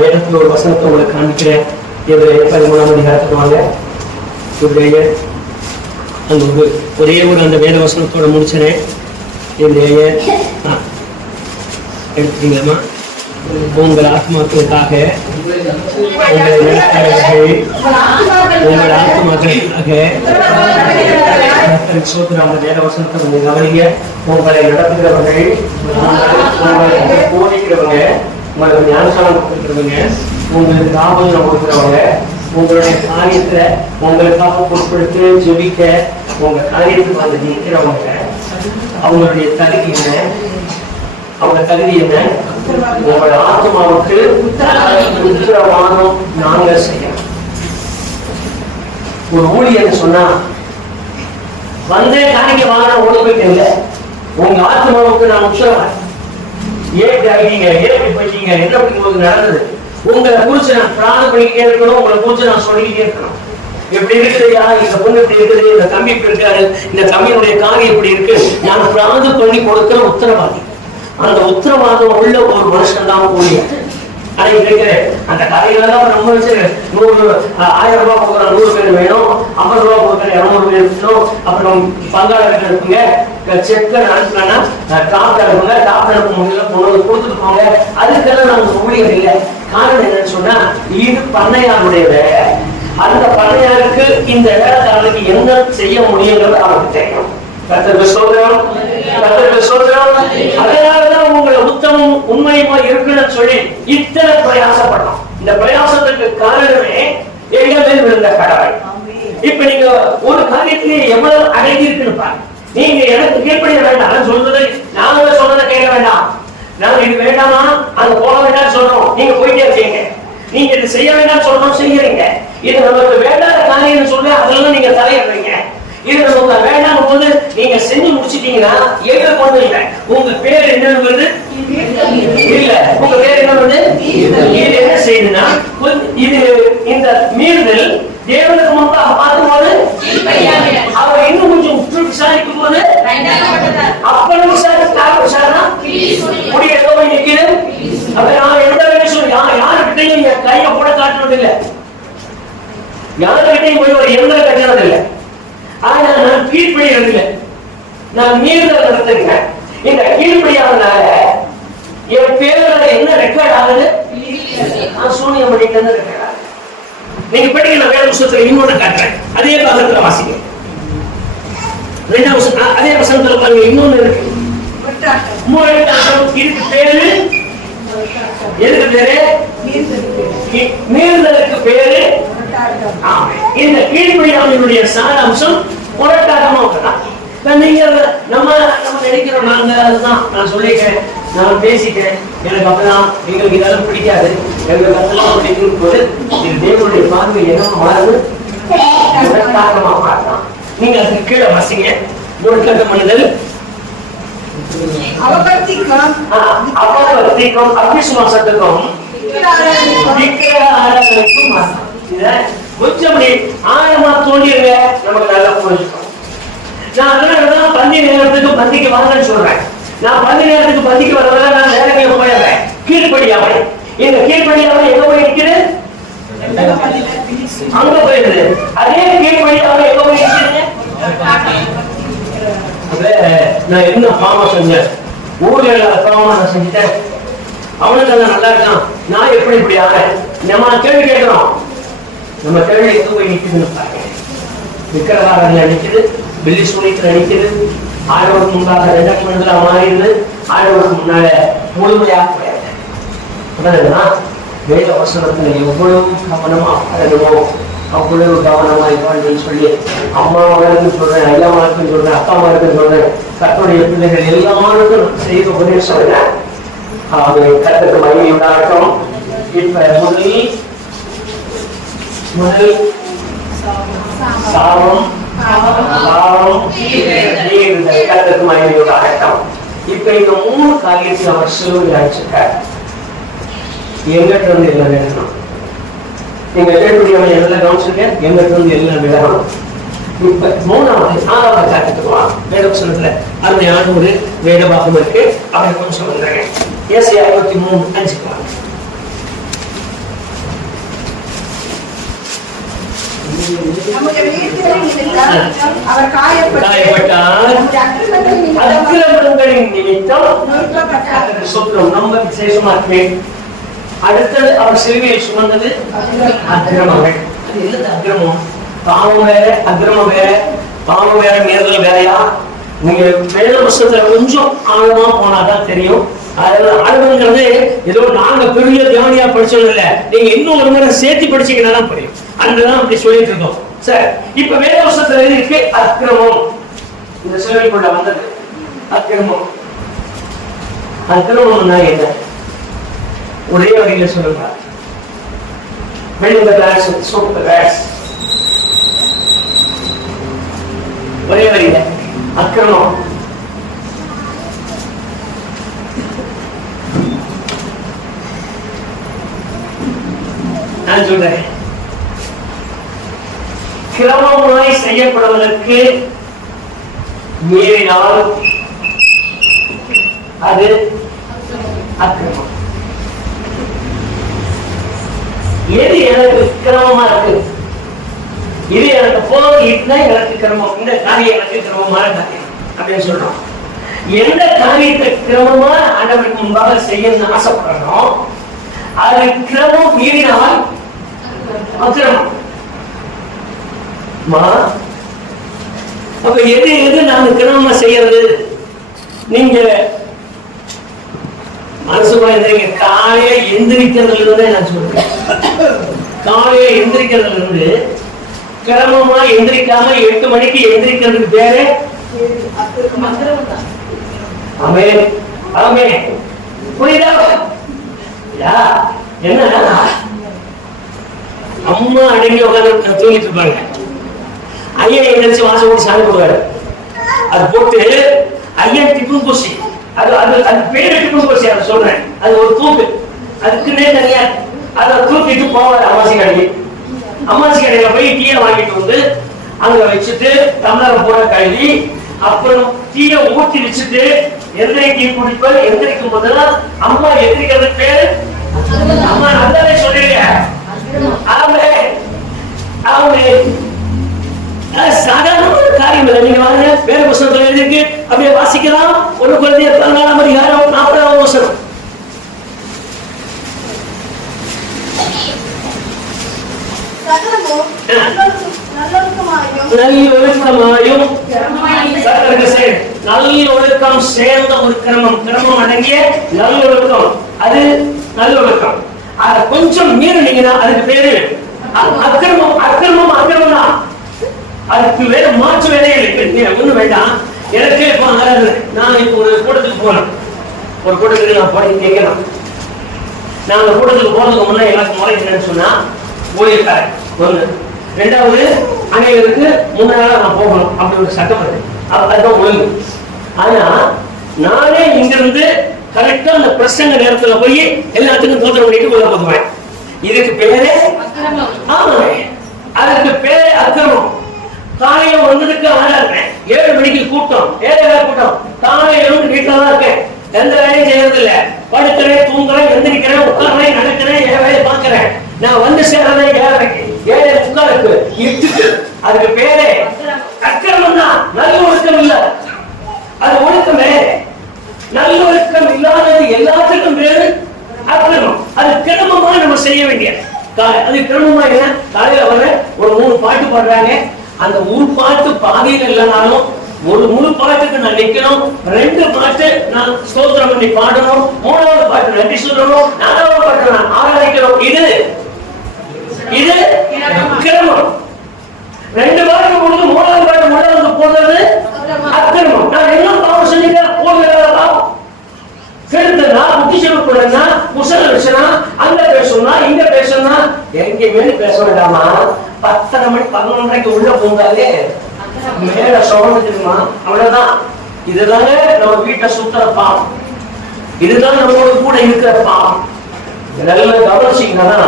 வேதத்துல ஒரு வசனத்தை உங்களுக்கு காண்பிக்கிறேன். இதில் 13ஆம் அதிகாரத்துக்கு வாங்க. அந்த ஒரே ஒரு அந்த வேத வசனத்தோட முடிச்சனேன். எடுத்துட்டீங்களாமா? உங்கள் ஆத்மாக்களுக்காக உங்கள் ஆத்மாக்களுக்காக சோதராம வேத வசனத்தை கொஞ்சம் கவனிங்க. உங்களை நடத்துகிறவர்கள், உங்களை போதிக்கிறவங்க, உங்களுக்கு ஞானசானம் கொடுத்துருவங்க, உங்களுக்கு தாபம் கொடுக்குறவங்க, உங்களுடைய காரியத்தை உங்களுக்காக பொறுப்படுத்தி ஜெபிக்க உங்க காரியத்துக்கு வந்து நிற்கிறவங்க, அவங்களுடைய தகுதி என்ன? அவங்க தகுதி என்ன? உங்களோட ஆத்மாவுக்கு உத்தரவாதம் நாங்க செய்யணும். ஒரு ஊழியர் சொன்னா வந்தே காணிக்க வாங்க ஓடி போயிட்டீங்க, உங்க ஆத்மாவுக்கு நான் உத்தரவாதம். ஏன் ஆகிட்டீங்க, ஏன் போயிட்டீங்க, என்ன உங்களுக்கு நடந்தது, உங்களை குறிச்சு நான் பிரார்த்தனை பண்ணிக்கிட்டே இருக்கணும், உங்களை குறிச்சு நான் சொல்லிக்கிட்டே இருக்கணும். எப்படி இருக்குதுயா, இந்த பொண்ணு எப்படி இருக்குது, இந்த தம்பி இப்படி இருக்காரு, இந்த தம்பியினுடைய காரியம் எப்படி இருக்கு, நான் பிரார்த்தனை பண்ணி கொடுக்கிற உத்தரவாதி. அந்த உத்தரவாதம் உள்ள ஒரு மனுஷன் தான் ஊழியர். ஆனா இன்றைக்கு அந்த கதைகளெல்லாம் நம்ம வச்சு 1000 ரூபாய் கொடுக்குற 100 பேர் வேணும், 50 ரூபாய் கொடுக்குற 200 பேர் வேணும், அப்புறம் பங்காளர்கள் இருக்குங்க, செக்க அனுப்புனா டாக்டர் அனுப்புங்க, டாக்டர் அனுப்ப முடியல கொண்டு கொடுத்துட்டு போங்க. அதுக்கெல்லாம் நமக்கு ஊழியர் இல்லை. காரணம் என்னன்னு சொன்னா இது பண்ணையாருடைய வேலை. அந்த பண்ணையாருக்கு இந்த வேலைக்காரனுக்கு என்ன செய்ய முடியுங்கிறது அவருக்கு தெரியும். அதனாலதான் உங்களை உத்தமம் உண்மையுமா இருக்குன்னு சொல்லி இத்தனை பிரயாசப்படணும். இந்த பிரயாசத்துக்கு காரணமே எங்க மேல் விழுந்த கடவுள். இப்ப நீங்க ஒரு காரியத்திலே எவ்வளவு அடங்கி இருக்குன்னு பாருங்க. நீங்க எனக்கு கீழ்ப்படிய வேண்டாம் சொல்றது, நாங்க சொன்னதை கேட்க வேண்டாம், நாங்க இது வேண்டாமா அங்க போக வேண்டாம் சொல்றோம், நீங்க போயிட்டே இருக்கீங்க. நீங்க இது செய்ய வேண்டாம் சொல்றோம், செய்யறீங்க. இது நமக்கு வேண்டாத காரியம் சொல்ல அதெல்லாம் நீங்க தலையிடுறீங்க. இது நமக்கு வேண்டாம் போது நீங்க செஞ்சு முடிச்சிட்டீங்கன்னா எங்களுக்கு ஒண்ணு இல்லை. உங்க பேர் என்னன்னு வருது? இல்ல, உங்க பேர் என்ன வருது? இது என்ன செய்யுதுன்னா இது இந்த மீறுதல் தேவனுக்கு முன்பாக பார்க்கும்போது அவர் இன்னும் கொஞ்சம் உற்று விசாரிக்கும் போது அப்படி விசாரிச்சா முடிய ஏதோ நிற்கிறது. அப்ப நான் எந்த விஷயம் யாருக்கிட்டையும் கையை கூட காட்டுறது இல்லை, யாருக்கிட்டையும் போய் ஒரு எந்திரம் கட்டுறது இல்லை. ஆனா நான் கீழ்ப்படியறது இல்லை, நான் மீறுதல் நடத்துகிறேன். இந்த கீழ்ப்படியாதனால என் பேர்ல என்ன ரெக்கார்ட் ஆகுது? நான் சூனியம் பண்ணிட்டு ரெக்கார்ட் ஆகுது. நீங்க படிக்க நான் வேற புத்தகத்துல இன்னொன்னு காட்டுறேன், அதே பாகத்துல வாசிங்க. 2வது அதே வசனத்துல பாருங்க, இன்னொன்னு இருக்கு. இதுக்கு பேரு எதுக்கு பேரு? மீறுதலுக்கு பேரு. இந்த கீழ்ப்படியாமையினுடைய சாராம்சம் போராட்டமா இருக்கலாம். நீங்க நம்ம நினைக்கிறோம், நாங்க அதுதான் நான் சொல்லிட்டேன், நான் பேசிட்டேன், எனக்கு அப்பதான் எங்களுக்கு இதெல்லாம் பிடிக்காது, எங்களுக்கு அதெல்லாம் பிடிக்கும் போது இது தேவனுடைய பார்வை என்ன மாறுது? போராட்டமா மாறலாம். நீங்க அதுக்கு கீழே வாசிங்க. முழுக்க மனிதல் அவபக்திக்கும் அவிசுவாசத்துக்கும் கொஞ்சம் ஆழமா தோண்டிருங்க, நமக்கு நல்லா புரிஞ்சுக்கணும். நான் அதனாலதான் பந்தி நேரத்துக்கு பந்திக்கு வாங்கன்னு சொல்றேன். நான் பந்தி நேரத்துக்கு பந்திக்கு வரதால நான் வேலைக்கு போயிடுறேன். கீழ்ப்படியாமை, இந்த கீழ்ப்படியாமை எங்க போய் நிற்குது? அங்க போயிடுது. அதே கீழ்ப்படியாமை எங்க போய் நிற்குது? நான் என்ன பாவம் செஞ்சேன்? ஊர்ல இல்லாத பாவமா நான் செஞ்சுட்டேன், அவனுக்கு அங்க நல்லா இருக்கான், நான் எப்படி இப்படி ஆறேன்? நம்ம கேள்வி கேட்கிறோம். நம்ம கேள்வி எங்க போய் நிக்குதுன்னு பாருங்க. விக்கிரகாரங்கள நிக்குது, பில்லி சூனியத்துல நிக்குது, ஆண்டவருக்கு முன்பாக ரெண்டாம் மாறிடுது, ஆண்டவருக்கு முன்னால முழுமையாக கிடையாது. வேத வசனத்துல எவ்வளவு கவனமா பழகணுமோ அவ்வளவு கவனமா இருப்பான்னு சொல்லி அம்மாவர்களுக்கு சொல்றேன், ஐயாமாருக்கும் சொல்றேன், அப்பாமாருக்கும் சொல்றேன், கர்த்தருடைய பிள்ளைகள் எல்லாருக்கும் செய்த ஒரே சொல்றேன். கர்த்தருக்கு மகிமை உண்டாகட்டும். இப்ப முதல் சாபம் கர்த்தருக்கு மகிமை உண்டாகட்டும். இப்ப இந்த 3 காரியத்தை அவர் சிலுவையில் அடிச்சிருக்கார். எங்கிட்ட இருந்து எல்லாம் விலகணும். நீங்க கேட்கக்கூடியவங்க எல்லாம் கவனிச்சிருக்க, எங்கிட்ட இருந்து எல்லாம் விலகணும். இப்ப 3வது 4வது காரியத்துக்குவான். வேதவசனத்துல அருமையான ஒரு வேத பாகம் இருக்கு, அவரை கொஞ்சம் வந்தாங்க. ஏசாயா 53:5 நம்முடைய வீழ்ச்சிகளின் நிமித்தம் அவர் காயப்பட்டார், அக்கிரமங்களின் நிமித்தம் சொல்றோம். ரொம்ப விசேஷமா இருக்கு. அடுத்தது அவர் சிலுவையில் சுமந்தது அக்கிரமங்கள். அக்கிரமம் பாவம் வேற, அக்கிரமம் வேற. பாவம் வேற, மீறுதல் வேறையா? நீங்க வேத வருஷத்துல கொஞ்சம் ஆழமா போனாதான் தெரியும். ஆழ்வுங்கிறது ஏதோ நாங்க பெரிய தியானியா படிச்சோம் இல்ல, நீங்க இன்னும் ஒரு முறை சேர்த்து படிச்சீங்கன்னா தான் புரியும். அங்கதான் அப்படி சொல்லிட்டு இருக்கோம். சார் இப்ப வேத வருஷத்துல இருக்கு அக்கிரமம். இந்த சிலுவைக்குள்ள வந்தது அக்கிரமம். அக்கிரமம்னா என்ன? ஒரே வகையில சொல்லுங்க. ஒரே வகையில அக்கிரமம். நான் சொல்றேன், கிரமமாய் செய்யப்படுவதற்கு மீறினால் அது அக்கிரமம். எது எனக்கு கிரமமா இருக்கு, இது எனக்கு போகிட்டா எனக்கு கிரமம், இந்த காரியம் எனக்கு கிரமமான காரியம் அப்படின்னு சொல்றோம். எந்த காரியத்தை கிரமமா ஆண்டவருக்கு முன்பாக செய்யணும்னு ஆசைப்படுறோம், அது கிரமம் மீறினால் அக்கிரமம். அப்ப எது எது நாங்க கிரமமா செய்யறது? நீங்க மனசுக்குள்ள காலையில எந்திரிக்கிறதுல இருந்து நான் சொல்றேன், காலையில எந்திரிக்கிறதுல இருந்து கிரமமா எந்திரிக்காம 8 மணிக்கு எந்திரிக்கிறதுக்கு பேரு ஆமே. ஆமே, புரியுதா? என்ன அம்மா அடங்கி உட்காந்து தூங்கிட்டு இருப்பாங்க, ஐயன் எந்திரிச்சு வாசம் போட்டு சாமி போடுவாரு. அது போட்டு ஐயன் டிஃபன் பூசி, அது அது அது பேரு டிஃபன் பூசி, அதை சொல்றேன். அது ஒரு தூக்கு, அதுக்குன்னே தனியா அதை தூக்கிட்டு போவார் அம்மாசி கடைக்கு. அம்மாசி கடையில போய் டீயை வாங்கிட்டு வந்து அங்க வச்சுட்டு டம்ளரை போட கழுவி அப்புறம் டீயை ஊற்றி வச்சுட்டு எந்திரிக்கி குடிப்பார். எந்திரிக்கும் போதுதான் அம்மா எந்திரிக்கிறது பேரு அம்மா. நல்லாவே சொல்றீங்க. ஆமே ஆமே, சாதாரண காரியம் இல்லை. நீங்க வாங்க, வேற புத்தகத்துல எழுதிருக்கு, அப்படியே வாசிக்கலாம். ஒரு குழந்தைய 14ஆம் அதிகாரம் 40ஆம் வசனம். நல்லொழுக்கம் சேர்ந்த ஒரு கிரமம், கிரமம் அடங்கிய நல்லொழுக்கம், அது நல்லொழுக்கம். அத கொஞ்சம் மீறினீங்கன்னா அதுக்கு பேரு அக்கிரமம். அக்கிரமம் அக்கிரமம் தான், அதுக்கு வேற மாற்று வேலையே இல்லை. ஒண்ணு வேண்டாம். எனக்கே இப்ப நான் இப்ப ஒரு கூட்டத்துக்கு போறேன், ஒரு கூட்டத்துக்கு நான் போய் கேட்கலாம். நான் அந்த கூட்டத்துக்கு போறதுக்கு முன்னாடி எனக்கு முறை என்னன்னு சொன்னா, ஊழியக்காரன் ஒண்ணு, ரெண்டாவது அனைவருக்கு முன்னால நான் போகணும் அப்படி ஒரு சட்டம் இருக்கு. அதுதான் ஒழுங்கு. ஆனா நானே இங்க இருந்து கரெக்டா அந்த பிரசங்க நேரத்துல போய் எல்லாத்துக்கும் தோற்றம் பண்ணிட்டு உள்ள போதுவேன். இதுக்கு பேரு ஆமாங்க, அதுக்கு பேரு அக்கிரமம். காலையில வந்ததுக்கு ஆளா இருக்கேன், 7 மணிக்கு கூட்டம், 7 கூட்டம். காலையில இருந்து வீட்டுல தான் இருக்கேன், எந்த வேலையும் செய்யறது இல்ல. படுக்கிறேன், தூங்குறேன், எந்திரிக்கிறேன், உட்கார்றேன், நடக்கிறேன், என் வேலையை பார்க்கிறேன். நான் வந்து சேர்றதே 7:30 இருக்கு. அதுக்கு பேரே அக்கிரமம் தான், நல்ல ஒழுக்கம் இல்ல. அது ஒழுக்கமே நல்ல கிரமமா நம்ம செய்ய வேண்டிய அது கிரமமா என்ன? காலையில வர ஒரு 3 பாட்டு பாடுறாங்க. அந்த ஒரு பாட்டு பாதியில் இல்லைனாலும் ஒரு முழு பாட்டுக்கு நான் நிக்கணும். 2 பாட்டு நான் ஸ்தோத்திரம் பண்ணி பாடணும். 3வது பாட்டு நன்றி சொல்லணும். 4வது பாட்டு நான் ஆராதிக்கணும். இது கிரமம். 2 பாட்டு கொடுத்து 3வது பாட்டு முன்னாடி போடுறது அக்கிரமம். நான் என்ன பாவம் செஞ்சேன்? போடுறதா கெடுத்தனா, புத்திசெல்வனா, முசல விஷனா, அங்க பேசணும்னா இங்க பேசணும்னா எங்கேயுமே பேச வேண்டாமா? 10:30 மணி 11 மணிக்கு உள்ள போங்காலே மேல சோழமா அவ்வளவுதான். இதுதாங்க நம்ம வீட்டை சுத்தர பாவம். இதுதான் நம்மளோட கூட இருக்கிற பாவம். இதெல்லாம் கவனிச்சீங்கன்னா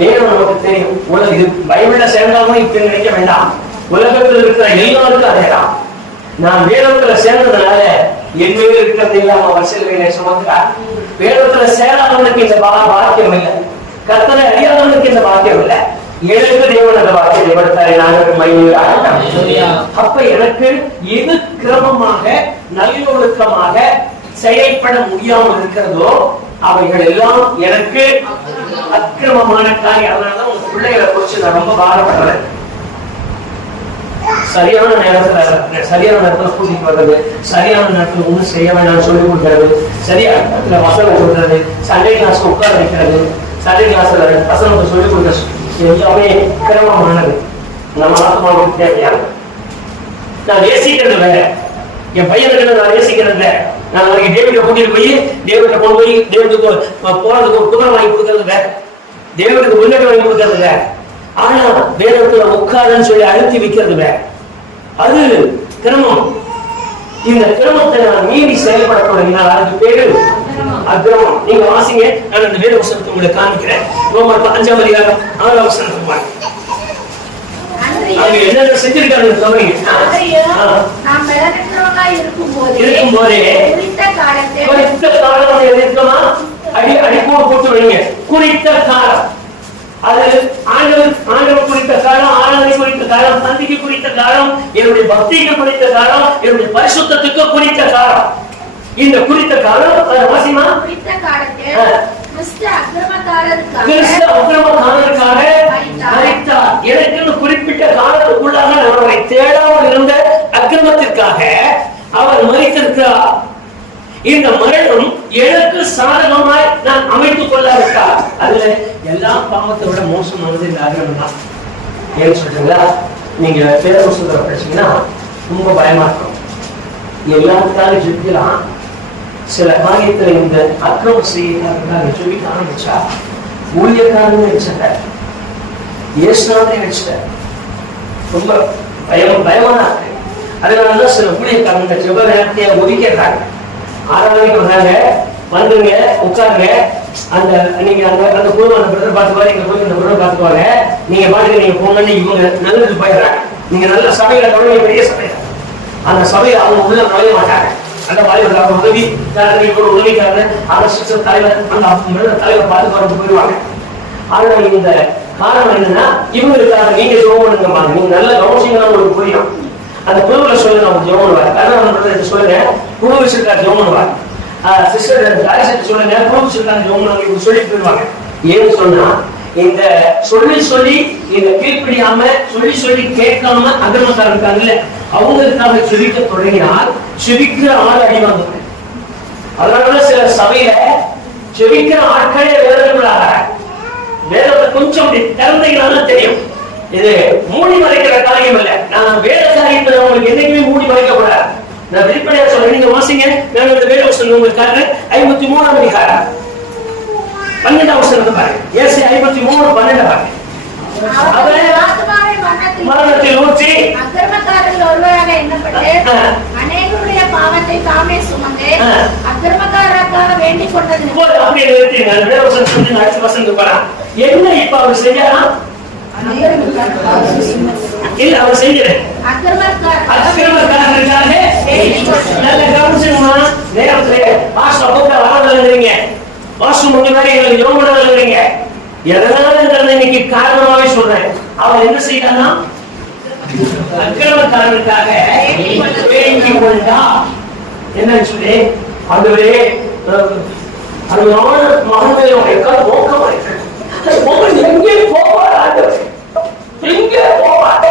வேணும் நமக்கு தெரியும். இது பைபிள்ல சேர்ந்தாலும் இப்ப நினைக்க வேண்டாம். உலகத்தில் இருக்கிற எல்லாருக்கும் அதேதான். நான் வேதத்துல சேர்ந்ததுனால என் மேல இருக்கிறது இல்லாம வரிசையில சுமக்கிறார். வேதத்துல சேராதவனுக்கு இந்த பாக்கியம் இல்லை. கர்த்தரை அறியாதவனுக்கு இந்த பாக்கியம் இல்லை. எனக்கு தேவன் அந்த வாக்கியத்தை ஏற்படுத்தாரு. அப்ப எனக்கு எது கிரமமாக நல்லொழுக்கமாக செயல்பட முடியாமல் இருக்கிறதோ அவைகள் எல்லாம் எனக்கு அக்கிரமமான காரியம். அதனாலதான் உங்க பிள்ளைகளை குறிச்சு நான் ரொம்ப பாரப்படுறேன். சரியான நேரத்துல கூட்டிட்டு வர்றது, சரியான நேரத்துல ஒண்ணு செய்ய வேண்டாம்னு சொல்லி கொடுக்கறது, சரியான நேரத்துல வசனம் கொடுக்கறது, சண்டே கிளாஸ்க்கு உட்கார வைக்கிறது, சண்டே கிளாஸ்ல வசனத்தை சொல்லி கொடுக்கறது எல்லாமே கிரமமானது. நம்ம ஆத்மாவுக்கு தேவையானது. நான் நேசிக்கிறது வேற. என் பையனுக்கு நான் நேசிக்கிறது வேற. நான் நாளைக்கு டேவிட கூட்டிட்டு போய் டேவிட கொண்டு போய் டேவிடுக்கு போறதுக்கு ஒரு குதிரை வாங்கி கொடுக்கறது வேற. டேவிடுக்கு முன்னேற்றம் வாங்கி கொடுக்கறது வேற. ஆனா வேதத்துல உட்காருன்னு சொல்லி அழுத்தி வைக்கிறது வேற. அது கிரமம். இந்த கிரமத்தை நான் மீறி செயல்பட தொடங்கினால் அதுக்கு பேரு அக்கிரமம். நீங்க வாசிங்க, நான் அந்த வேத வசனத்தை உங்களுக்கு காமிக்கிறேன். ரோமர் 5ஆம் அதிகாரம் 6ஆம் வசனத்தை பாருங்க. அங்க என்ன செஞ்சிருக்காங்க சொல்றீங்க? நாம் பலனற்றவர்களா இருக்கும்போதே குறித்த காலம் எதிர்க்கமா அடிக்கோடு போட்டு வைங்க. குறித்த காலம் அது ஆண்டவர் குறித்த காலம், ஆராதனை குறித்த காலம், சந்திக்கு குறித்த காலம், என்னுடைய பக்திக்கு குறித்த காலம், என்னுடைய பரிசுத்தத்துக்கு குறித்த காலம். இந்த குறித்த காலம் வாசிமா குறித்த காலத்தை கிறிஸ்து அக்கிரமக்காரருக்காக மரித்தார். எனக்கு குறிப்பிட்ட காலத்துக்குள்ளாக அவரை தேடாமல் இருந்த அக்கிரமத்திற்காக அவர் மரித்திருக்கிறார். இந்த மரணம் எனக்கு சாதகமாய் நான் அமைத்துக் கொள்ளாவிட்டார். அதுல எல்லா பாவத்தை விட மோசமானது இந்த அக்கிரமம் தான். ஏன்னு சொல்றீங்களா? நீங்க பேரவசூத்திர படிச்சீங்கன்னா ரொம்ப பயமா இருக்கும். எல்லாத்துக்காக ஜெபிக்கலாம். சில காரியத்துல இந்த அக்கிரமம் செய்யறதுக்காக ஜெபிக்க ஆரம்பிச்சா ஊழியக்காரன்னு வச்சுட்ட, இயேசுநாதனை வச்சுட்ட, ரொம்ப பயமா இருக்கு. அதனாலதான் சில ஊழியக்காரங்க ஜெப நேரத்தைய ஒதுக்கிறாங்க. ஆராதனைக்கு வந்தாங்க, வந்துருங்க, உட்காருங்க, அந்த நீங்க அந்த குழுவை அந்த பிரதர் பார்த்துக்குவாரு, எங்க போய் இந்த பிரதர் பார்த்துக்குவாங்க, நீங்க பாட்டுக்கு நீங்க போங்கன்னு இவங்க நல்லது போயிடுறாங்க. நீங்க நல்ல சபையில தொடங்க, பெரிய சபையில அந்த சபையில அவங்க உள்ள நுழைய மாட்டாங்க. அந்த வாலிபர் அவங்க உதவிக்காரர் அரசு தலைவர் அந்த தலைவர் பார்த்து வரது போயிடுவாங்க. ஆனா இந்த காரணம் என்னன்னா இவங்களுக்காக நீங்க ஜெபம் பண்ணுங்கம்மா, நீங்க நல்ல கவனிச்சீங்கன்னா உங்களுக்கு புரியும். அந்த குழுவில் சொல்லுங்க, அவங்க ஜெபம் பண்ணுவார். கர்நாடக சொல்லுங்க, குழு வச்சிருக்காரு ஜெபம் பண்ணுவார். சிஸ்டர் ஜாய்ஸ் சொல்லுங்க, குழு வச்சிருக்காங்க ஜெபம் பண்ணுவாங்க சொல்லி போயிடுவாங்க. ஏன்னு சொன்னா இந்த சொல்லி இந்த கீழ்ப்படியாம சொல்லி கேட்காம அக்கிரமக்காரர் இருக்காங்கல்ல, அவங்களுக்காக செவிக்க தொடங்கினால் செவிக்கிற ஆள் அடிவாங்க. அதனால சில சபையில செவிக்கிற ஆட்களே வேதனைக்குள்ளாக வேதத்தை கொஞ்சம் திறந்தீங்கன்னா தெரியும். இது மூடி மறைக்கிற காரியம் இல்ல. நான் வேத காரியத்தை உங்களுக்கு என்னைக்குமே மூடி மறைக்கப்படாது. நான் வெளிப்படையா சொல்றேன். நீங்க வாசிங்க, நான் இந்த வேத வசனம் உங்களுக்காக 53ஆம் அதிகாரம் 12ஆம் வசனத்தை பாருங்க. ஏசி 53:12 பாருங்க. மரணத்தில் ஊற்றி அக்கிரமக்காரர்கள் ஒருவராக எண்ணப்பட்டு அநேகருடைய பாவத்தை தாமே சுமந்து அக்கிரமக்காரருக்காக வேண்டிக் கொண்டது. அப்படியே நிறுத்திங்க. வேத வசனம் சொல்லி அடுத்த வசனத்துக்கு போலாம். என்ன இப்ப அவர் செஞ்சாரா? இல்ல அவர் செய்யறேன் அக்கிரமக்காரர்களுக்காக நல்ல கவனிச்சுமா. நேரத்துல பாஸ்டர் போட்டு ஆராதனைங்க, பாஸ்டர் முன்னாடி எங்களுக்கு யோகா எழுதுறீங்க. எதனால இன்னைக்கு காரணமாவே சொல்றேன். அவர் என்ன செய்யறான்னா அக்கிரமக்காரர்களுக்காக வேண்டிக் கொண்டா. என்னன்னு சொல்லி அதுவே அருமையான மகன் மேல உங்களுக்காக நோக்கமா இருக்கட்டும். மகன் எங்கே போவார் ஆண்டவரே, எங்கே போவார்?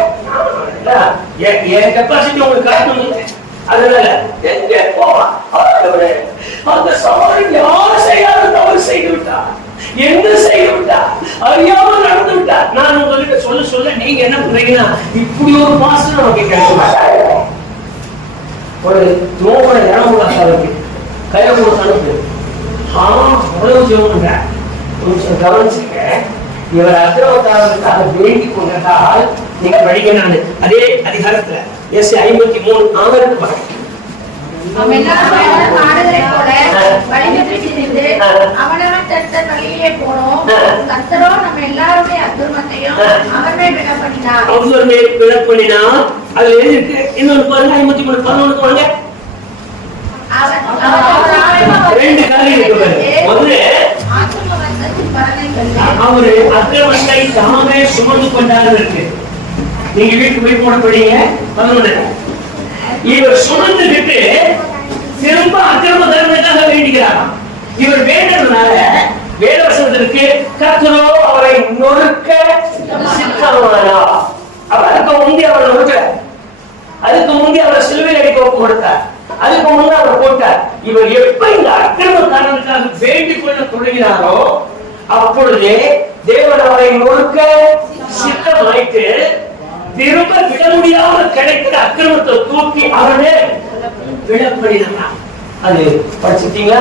என் கெப்பாசிட்டி உங்களுக்கு காட்டணும். அதனால எங்கே போவார் ஆண்டவரே? அந்த சவாலை யார் செய்யாத தவறு செய்து விட்டார், என்ன செய்து விட்டார், அறியாமல் நடந்து விட்டார். நான் உங்ககிட்ட சொல்ல நீங்க என்ன பண்றீங்கன்னா, இப்படி ஒரு மாசம் நமக்கு கிடைக்க மாட்டாங்க. ஒரு நோபட இறமுடாக்கு கையில கொடுத்து அனுப்பு. அவ்வளவு ஜெவனுங்க. கொஞ்சம் கவனிச்சுங்க. இவர் அக்கிரமக்காரர்களுக்காக வேண்டிக் கொண்டால் நீங்க படிக்க. நான் அதே அதிகாரத்துல எஸ் 53 பாருங்க. அவன் ஆடுகளை போல வழிநடத்திட்டு அவனவன் தன் வழியிலே போனோம். கர்த்தரோ நம்ம எல்லாருடைய அக்கிரமத்தையும் அவர் மேல் விழப்பண்ணினார். அவர் மேல் விழப்பண்ணினார். அதுல இருக்கு இன்னொரு பாருங்க 53 11 வாங்க. ரெண்டு காரியம் இருக்கு. முதல்ல அவரு அக்கிரமத்தை தாமே சுமந்து கொண்டாரு இருக்கு. நீங்க வீட்டுக்கு போய் போட படிங்க 11. இவர் சுமந்துகிட்டு திரும்ப அக்கிரம தர்மத்துக்காக வேண்டுகிறார். இவர் வேண்டதுனால வேதவசனத்திற்கு கர்த்தரோ அவரை நொறுக்க சித்தமானார். அதுக்கு முந்தி அவர் நொறுக்க, அதுக்கு முந்தி அவர் சிலுவையில் அடிக்க ஒப்பு கொடுத்தார், அதுக்கு முந்தி அவர் போட்டார். இவர் எப்ப இந்த அக்கிரமக்காரனுக்காக வேண்டிக் கொள்ள தொடங்கினாரோ அப்பொழுதே தேவன் அவரை நொறுக்க சித்தமாயிட்டு திரும்ப விட முடியாமல் கிடைக்கிற அக்கிரமத்தை தூக்கி அவனே விடப்படினார். அது படிச்சுட்டீங்களா?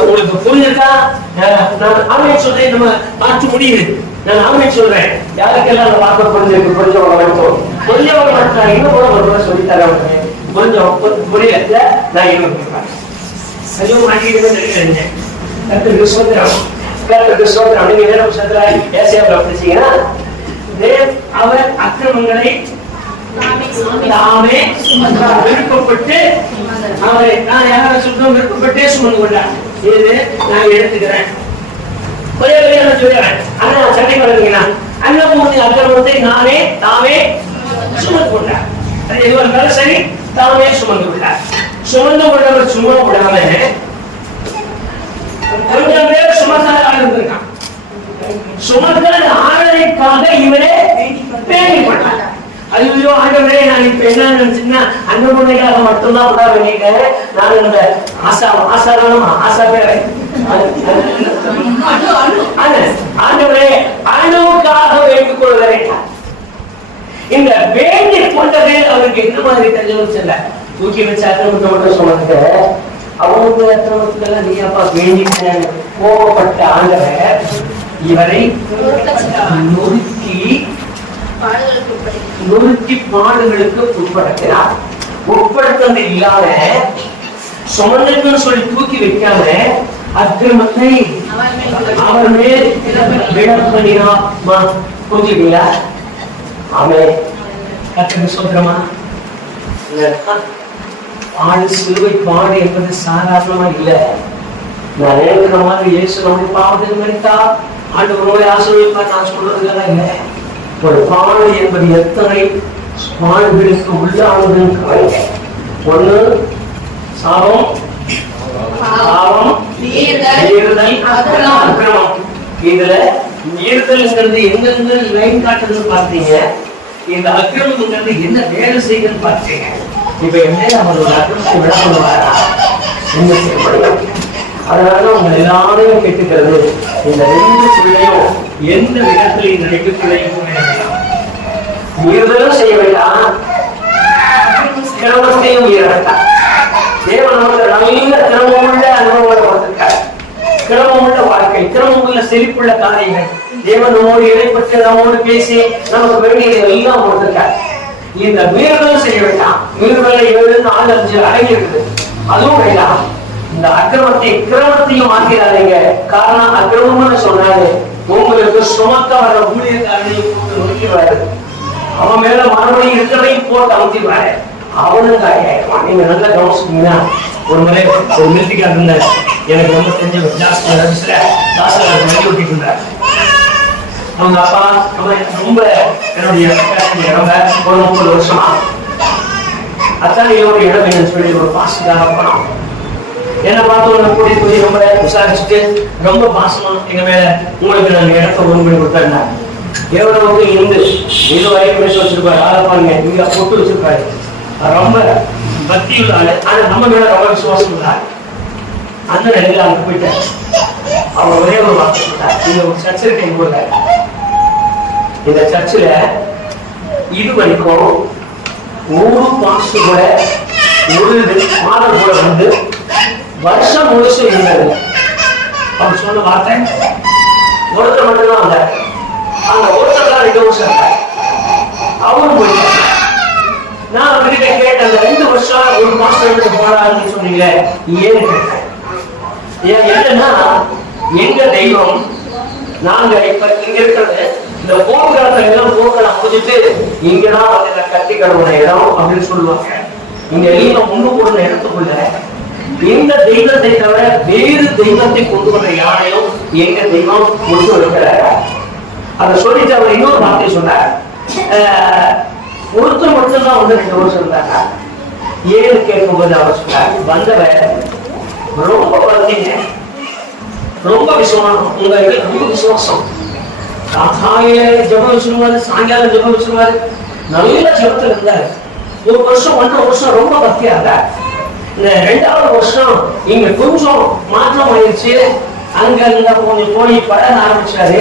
உங்களுக்கு புரிஞ்சிருக்கா? நான் ஆமென் சொல்றேன். நம்ம மாற்ற முடியுது. நான் ஆமென் சொல்றேன். யாருக்கெல்லாம் அந்த வார்த்தை புரிஞ்சிருக்கு? புரிஞ்சவங்க மட்டும், புரிஞ்சவங்க மட்டும் இன்னும் கூட ஒரு சொல்லி தரேன். கொஞ்சம் புரியல, நான் இன்னும் ஐயோ மாட்டிக்கிட்டு நினைக்கிறேன். கர்த்தருக்கு ஸ்தோத்திரம், கர்த்தருக்கு ஸ்தோத்திரம். நீங்க வேற புத்தகத்துல ஏசாயாவுல படிச்சீங்கன்னா அவர் அக்கிரமங்களை தாமே விருப்பப்பட்டு அவரை நான் யாரை சொல்றோம் விருப்பப்பட்டே சுமந்து கொண்டார். இது நான் எடுத்துக்கிறேன். ஒரே நான் சொல்றேன். ஆனா சட்டை வளர்ந்தீங்கன்னா அண்ணன் அக்கிரமத்தை நானே தாமே சுமந்து கொண்டார். அது எதுவாக இருந்தாலும் சரி, தாமே சுமந்து கொண்டார். சுமந்து கொண்டவர் சும்மா விடாம கொஞ்சம் பேர் சுமந்தால் இருந்திருக்கான். சுமக்கிற ஆளுக்காக இவரே வேண்டிக் கொண்டார். ஐயோ ஆண்டவரே, நான் இப்ப என்ன நினைச்சேன்னா அன்னமுனைக்காக மட்டும்தான் விட வேண்டிட்டேன். நான் இந்த ஆண்டவரே அணுவுக்காக வேண்டிக் கொள்கிறேன். இந்த வேண்டிக் கொண்டதே அவருக்கு என்ன மாதிரி தெரிஞ்சு இல்ல. தூக்கி வச்ச அக்கிரமத்தை மட்டும் சொல்லுங்க. அவங்க அக்கிரமத்துக்கெல்லாம் நீ அப்பா வேண்டிட்டேன் கோபப்பட்ட ஆண்டவர் இவரை நொறுக்கி பாடுகளுக்கு உட்படுத்தினார். உட்படுத்தது இல்லாம சுமந்துன்னு சொல்லி தூக்கி வைக்காம அக்கிரமத்தை அவர் மேல் விடப்பண்ணினார். புரிஞ்சுங்களா? ஆமே. கர்த்தருக்கு ஸ்தோத்திரமா. பாடு சிலுவை பாடு என்பது சாதாரணமா இல்ல. நான் நினைக்கிற மாதிரி இயேசு நம்முடைய பாவத்துக்கு மரித்தா ஆண்டவரோட ஆசீர்வதிப்பார் நான் சொல்றதுலாம் இல்லை. ஒரு பாடு என்பது எத்தனை பாடுகளுக்கு உள்ளானதுன்னு கவனிங்க. ஒண்ணு சாபம், பாவம், அக்கிரமம். இதுல மீறுதல்ங்கிறது எங்கெங்க லைன் காட்டுதுன்னு பார்த்தீங்க. இந்த அக்கிரமம்ங்கிறது என்ன வேலை செய்யுதுன்னு பார்த்தீங்க. இப்ப என்ன அவரோட அக்கிரமத்தை விட பண்ணுவாரா? என்ன செய்யப்படுது? அதனால உங்க எல்லாரையும் கேட்டுக்கிறது, இந்த ரெண்டு பிள்ளையும் எந்த விதத்தில் இந்த ரெண்டு பிள்ளையும் மீறுதலும் செய்ய வேண்டாம், கிரமத்தையும் மீற வேண்டாம். தேவன் நமக்கு நல்ல கிரமமுள்ள அனுபவங்களை கொடுத்திருக்கார். கிரமமுள்ள வாழ்க்கை, கிரமமுள்ள செழிப்புள்ள காரியங்கள் தேவன் நம்மோடு இடைப்பட்டு நம்மோடு பேசி நமக்கு வேண்டியதை எல்லாம் கொடுத்திருக்கார். இந்த மீறுதலும் செய்ய வேண்டாம். மீறுதலை 7, 4, 5 அடங்கி இருக்குது. அதுவும் வேண்டாம். இந்த அக்கிரமத்தை கிரமத்தையும் மாற்றிடாதீங்க. காரணம் அக்கிரமம்னு சொன்னாரு, உங்களுக்கு சுமக்க வர ஊழியக்காரனையும் போட்டு நொறுக்கிடுவாரு. அவன் மேல மறுபடியும் இருக்கிறதையும் போட்டு அமுத்திடுவாரு. அவனுக்கு ஆயிடுவான். நீங்க நல்லா கவனிச்சிட்டீங்கன்னா, ஒரு முறை ஒரு மில்டிக்கார் இருந்தார், எனக்கு ரொம்ப தெரிஞ்ச தாசர் ஓட்டிட்டு இருந்தார். அவங்க அப்பா ரொம்ப என்னுடைய ஒரு 30 வருஷமா அத்தானியோட இடம் என்னன்னு சொல்லி ஒரு பாஸ்டாக பணம் என்ன பார்த்து உங்களை கூட்டிட்டு போய் ரொம்ப விசாரிச்சுட்டு ரொம்ப பாசமா எங்க மேல உங்களுக்கு நாங்க இடத்த ஒன்று பண்ணி கொடுத்தாங்க. எவ்வளவு இருந்து இது வரைக்கும் பேச வச்சிருப்பாரு. ஆளை பாருங்க, இங்க பொட்டு வச்சிருப்பாரு. ரொம்ப பக்தி உள்ள ஆளு. ஆனா நம்ம மேல ரொம்ப விசுவாசம் உள்ள ஆளு. அந்த நிலையில அங்க போயிட்டாரு. அவர் ஒரே ஒரு வார்த்தை சொல்லிட்டார். இங்க ஒரு சர்ச் இருக்கு எங்க ஊர்ல. இந்த சர்ச்சில் இது வரைக்கும் ஒரு பாஸ்டர் கூட ஒரு மாதம் கூட வந்து வருஷம் முழுசும் இருந்தாரு. அவர் சொன்ன வார்த்தை ஒருத்தர் மட்டும்தான் வந்தார். அந்த ஒருத்தர் தான் 2 வருஷம் இருந்தார். அவரும் போயிட்டார். நான் அவர்கிட்ட கேட்டேன், அந்த 2 வருஷம் ஒரு மாஸ்டர் போறாருன்னு சொன்னீங்களே, ஏன்னு கேட்டேன். என்னன்னா எங்க தெய்வம் நாங்க இப்ப இங்க இருக்கிறது இந்த போக்குவரத்துல எல்லாம் போக்கலாம் முடிச்சுட்டு இங்கதான் வந்து கட்டி கடவுள இடம் அப்படின்னு சொல்லுவாங்க. இங்க எல்லாம் ஒண்ணு போடுற இடத்துக்குள்ள இந்த தெய்வத்தை தவிர வேறு தெய்வத்தை கொண்டு வர யாரையும் எங்க தெய்வம் கொண்டு இருக்கிறார். அதை சொல்லிட்டு அவர் இன்னொரு வார்த்தை சொன்னார். ஒருத்தர் மட்டும்தான் வந்து 2 வருஷம் இருந்தாங்க. ஏன்னு கேட்கும்போது அவர் சொன்னார், வந்தவர் ரொம்ப வந்தீங்க, ரொம்ப விசுவாசம், உங்க ரொம்ப விசுவாசம். காலையில ஜெபம் வச்சிருவாரு, சாயங்காலம் ஜெபம் வச்சிருவாரு, நல்ல ஜெபத்துல இருந்தாரு. 1 வருஷம் 1.5 வருஷம் ரொம்ப பக்தியா இருந்தார். இந்த 2வது வருஷம் இங்க கொஞ்சம் மாற்றம் ஆயிடுச்சு. அங்க இங்க போய் பழக ஆரம்பிச்சாரு.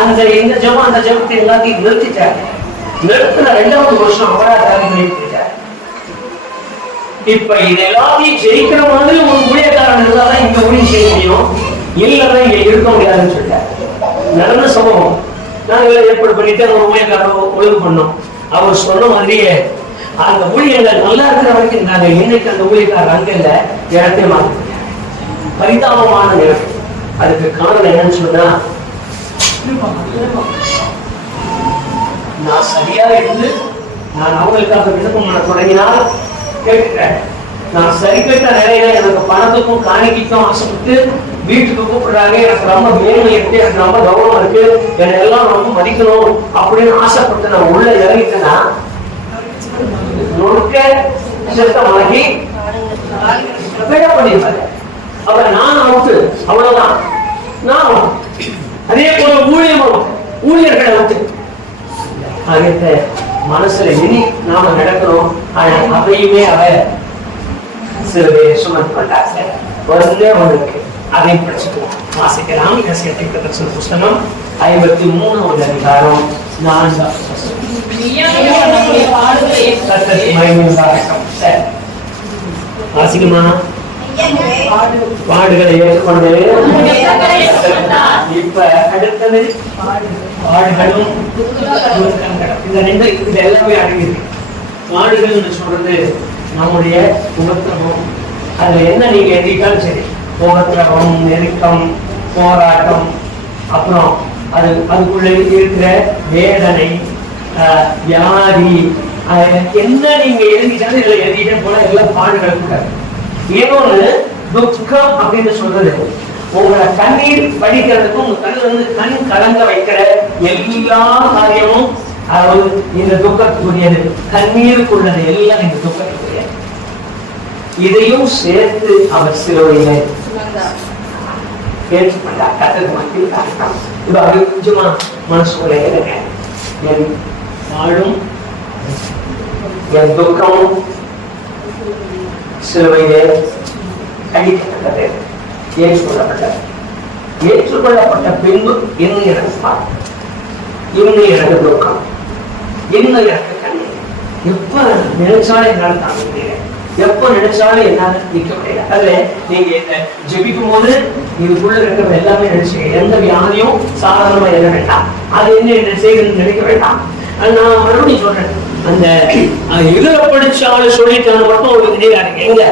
அந்த இந்த ஜெபம் அந்த ஜெபத்தை எல்லாத்தையும் நிறுத்திட்டாரு. நிறுத்தின 2வது வருஷம் அவரா தரப்பிட்டார். இப்ப இது எல்லாத்தையும் ஜெயிக்கிற மாதிரி ஒரு ஊழியக்காரன் இருந்தாதான் இங்க ஊழியம் செய்ய முடியும், இல்லைன்னா இங்க இருக்க முடியாதுன்னு சொல்லிட்டார். நடந்த சம்பவம் நாங்க ஏற்பாடு பண்ணிட்டு ஒரு ஊழியக்காரர் ஒழுங்கு பண்ணோம். அவர் சொன்ன மாதிரியே அந்த ஊழியர்கள் நல்லா இருக்கிற வரைக்கும் நாங்க இன்னைக்கு அந்த ஊழியக்காரர் அங்க இல்ல, இடத்தை மாற்ற பரிதாபமான நிலம். அதுக்கு காரணம் என்னன்னு சொன்னா, நான் சரியா இருந்து நான் அவங்களுக்காக விண்ணப்பம் பண்ண தொடங்கினால் கேட்டுட்டேன். நான் சரி கேட்ட நிலையில எனக்கு பணத்துக்கும் காணிக்கும் ஆசைப்பட்டு வீட்டுக்கு கூப்பிடுறாங்க, எனக்கு ரொம்ப மேன்மை இருக்கு, எனக்கு ரொம்ப கௌரவம் இருக்கு, என்னை எல்லாம் ரொம்ப மதிக்கணும் அப்படின்னு ஆசைப்பட்டு நான் உள்ள இறங்கிட்டேன்னா நொறுக்க சித்தமாகி பண்ணிருப்பாரு. அப்ப நான் அவுட்டு, அவ்வளவுதான். நான் அதே போல ஊழியர்களை அவுட்டு. அதே மனசுல இனி நாம நடக்கிறோம். அவையுமே அவ சிறுவை சுமந்து கொண்டாங்க. ஒன்னே ஒன்றுக்கு அதை படிச்சுக்குவோம், வாசிக்கலாம். கசியத்தின் புஸ்தகம் 53வது அதிகாரம் 4வது வாசிக்குமா? பாடுகளை ஏற்றுக்கொண்டு இப்ப அடுத்தது பாடுகளும் இந்த 2 இது எல்லாமே அடங்கியிருக்கு. பாடுகள் சொல்றது நம்முடைய உபத்திரவம். அதுல என்ன நீங்க எழுதிட்டாலும் சரி, உபத்திரவம், நெருக்கம், போராட்டம், அப்புறம் அதுக்குள்ள இருக்கிற வேதனை, வியாதி, என்ன நீங்க எழுதிட்டாலும் இதுல எழுதிட்டே போல எல்லாம் பாடுகள் கூட. இன்னொன்னு துக்கம் அப்படின்னு சொல்றது உங்களை கண்ணீர் வடிக்கிறதுக்கும் உங்க கண்ணில் வந்து கண் கலங்க வைக்கிற எல்லா காரியமும் அதாவது இந்த துக்கத்துக்குரியது, கண்ணீருக்குள்ளது எல்லாம் இந்த துக்கத்துக்குரியது. இதையும் சேர்த்து அவர் சிலுவையில ஏற்றுக்கொண்டார். கத்தது மத்தியில் இப்ப அது கொஞ்சமா மனசுக்குள்ள இருங்க. என் வாழும் என் துக்கமும் சிலுவையிலே அடிக்கப்பட்டது, ஏற்றுக்கொள்ளப்பட்டது. ஏற்றுக்கொள்ளப்பட்ட பின்பு இன்னும் எனக்கு பார், இன்னும் எனக்கு துக்கம், இன்னும் எனக்கு கண்ணீர். எப்ப நினைச்சாலும் என்னால் தாங்க முடியல, எப்ப நினைச்சாலும் என்னால நிக்க முடியல. அதுல நீங்க ஜெபிக்கும் போது இதுக்குள்ள இருக்கிற எல்லாமே நினைச்சு எந்த வியாதியும் சாதாரணமா எண்ண வேண்டாம். அது என்ன செய்யணும்னு நினைக்க வேண்டாம். நான் மறுபடியும் சொல்றேன், அந்த எதிர படிச்ச ஆளு சொல்லிட்டு மட்டும் ஒரு நினைவாருங்க. எங்க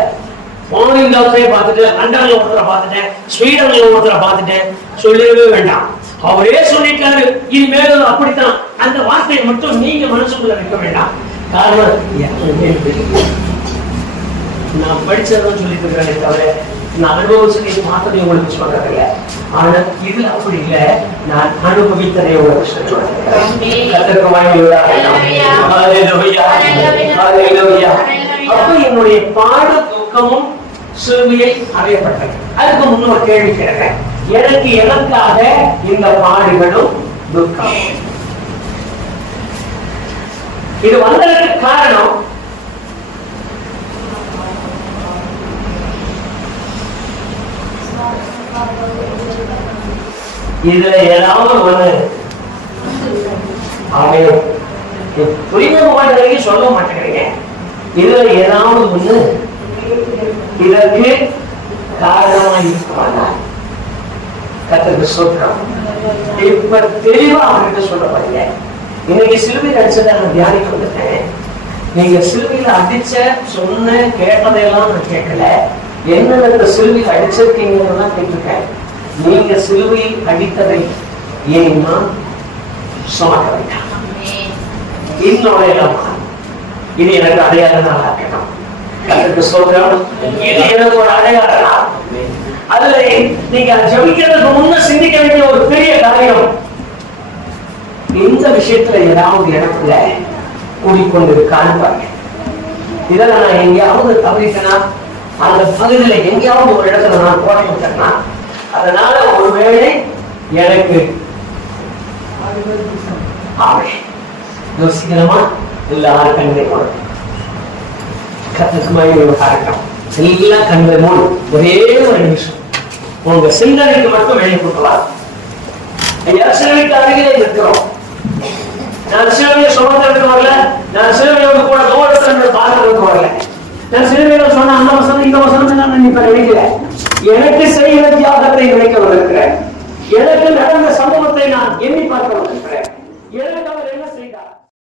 ஃபாரின் டாக்டரே பார்த்துட்டு, லண்டன்ல ஒருத்தரை பார்த்துட்டேன், ஸ்வீடன்ல ஒருத்தரை பார்த்துட்டேன், சொல்லவே வேண்டாம். அவரே சொல்லிட்டாரு இனிமேல் அப்படித்தான். அந்த வார்த்தையை மட்டும் நீங்க மனசுக்குள்ள வைக்க வேண்டாம். காரணம் நான் படிச்சதான் சொல்லிட்டு இருக்கிறேனே தவிர நான் அனுபவிச்சதை மாத்ததை உங்களுக்கு சொல்றதில்ல. ஆனா இதுல அப்படி இல்லை, நான் அனுபவித்ததை உங்களுக்கு சொல்றேன். அப்ப என்னுடைய பாட துக்கமும் சிலுவையில் அறையப்பட்டது. அதுக்கு முன்னொரு கேள்வி கேட்கிறேன், எனக்கு எதற்காக இந்த பாடுகளும் துக்கம்? இது வந்ததற்கு காரணம் இதுல ஏதாவது ஒண்ணு புரிந்து சொல்ல மாட்டேங்கிறீங்க. இதுல ஏதாவது ஒண்ணு இதற்கு காரணமா இருப்பாங்க. கர்த்தருக்கு ஸ்தோத்திரம். இப்ப தெளிவா அவர்கிட்ட சொல்ல பாருங்க. இன்னைக்கு சிலுவையில் அடிச்சதை நான் தியானிக்க வந்துட்டேன். நீங்க சிலுவையில் அடிச்ச சொன்ன கேட்டதையெல்லாம் நான் கேட்கல. என்ன சிலுவையில் அடிச்சிருக்கீங்கன்னு கேட்டிருக்கேன். நீங்க சிலுவையில் அடித்ததை ஏன்னா சுமக்க வேண்டாம். இன்னொரு இது எனக்கு அடையாளம் நல்லா இருக்கணும். கர்த்தருக்கு ஸ்தோத்திரம். இது எனக்கு ஒரு அடையாளம். அதுல நீங்க ஜெபிக்கிறதுக்கு முன்ன சிந்திக்க வேண்டிய ஒரு பெரிய காரியம், இந்த விஷயத்துல ஏதாவது இடத்துல கூடிக்கொண்டிருக்கான்னு பாருங்க. இதில் நான் எங்கேயாவது தவறிட்டேன்னா, அந்த பகுதியில எங்கேயாவது ஒரு இடத்துல நான் போட்டேன்னா, அதனால ஒருவேளை எனக்கு யோசிக்கணுமா எல்லாரும் கண்களை போடணும். கத்துக்குமாய் காரணம் எல்லாம் கண்களை மூடு. ஒரே ஒரு நிமிஷம் உங்க சிந்தனைக்கு மட்டும் வெளியே கொடுக்கலாம். சிலுவைக்கு அருகிலே இருக்கிறோம். நான் சிலுவையை சுமந்ததுக்கு வரல, நான் சிலுவையோடு கூட தோட்டத்தை பார்க்கறதுக்கு வரல. நான் சிலுவையில சொன்ன அந்த வசனம் இந்த வசனம் நான் இப்ப நினைக்கல. எனக்கு செய்கிற தியாகத்தை நினைக்க வந்திருக்கிறேன். எனக்கு நடந்த சம்பவத்தை நான் எண்ணி பார்க்க வந்திருக்கிறேன். எனக்கு அவர் என்ன செய்தார்?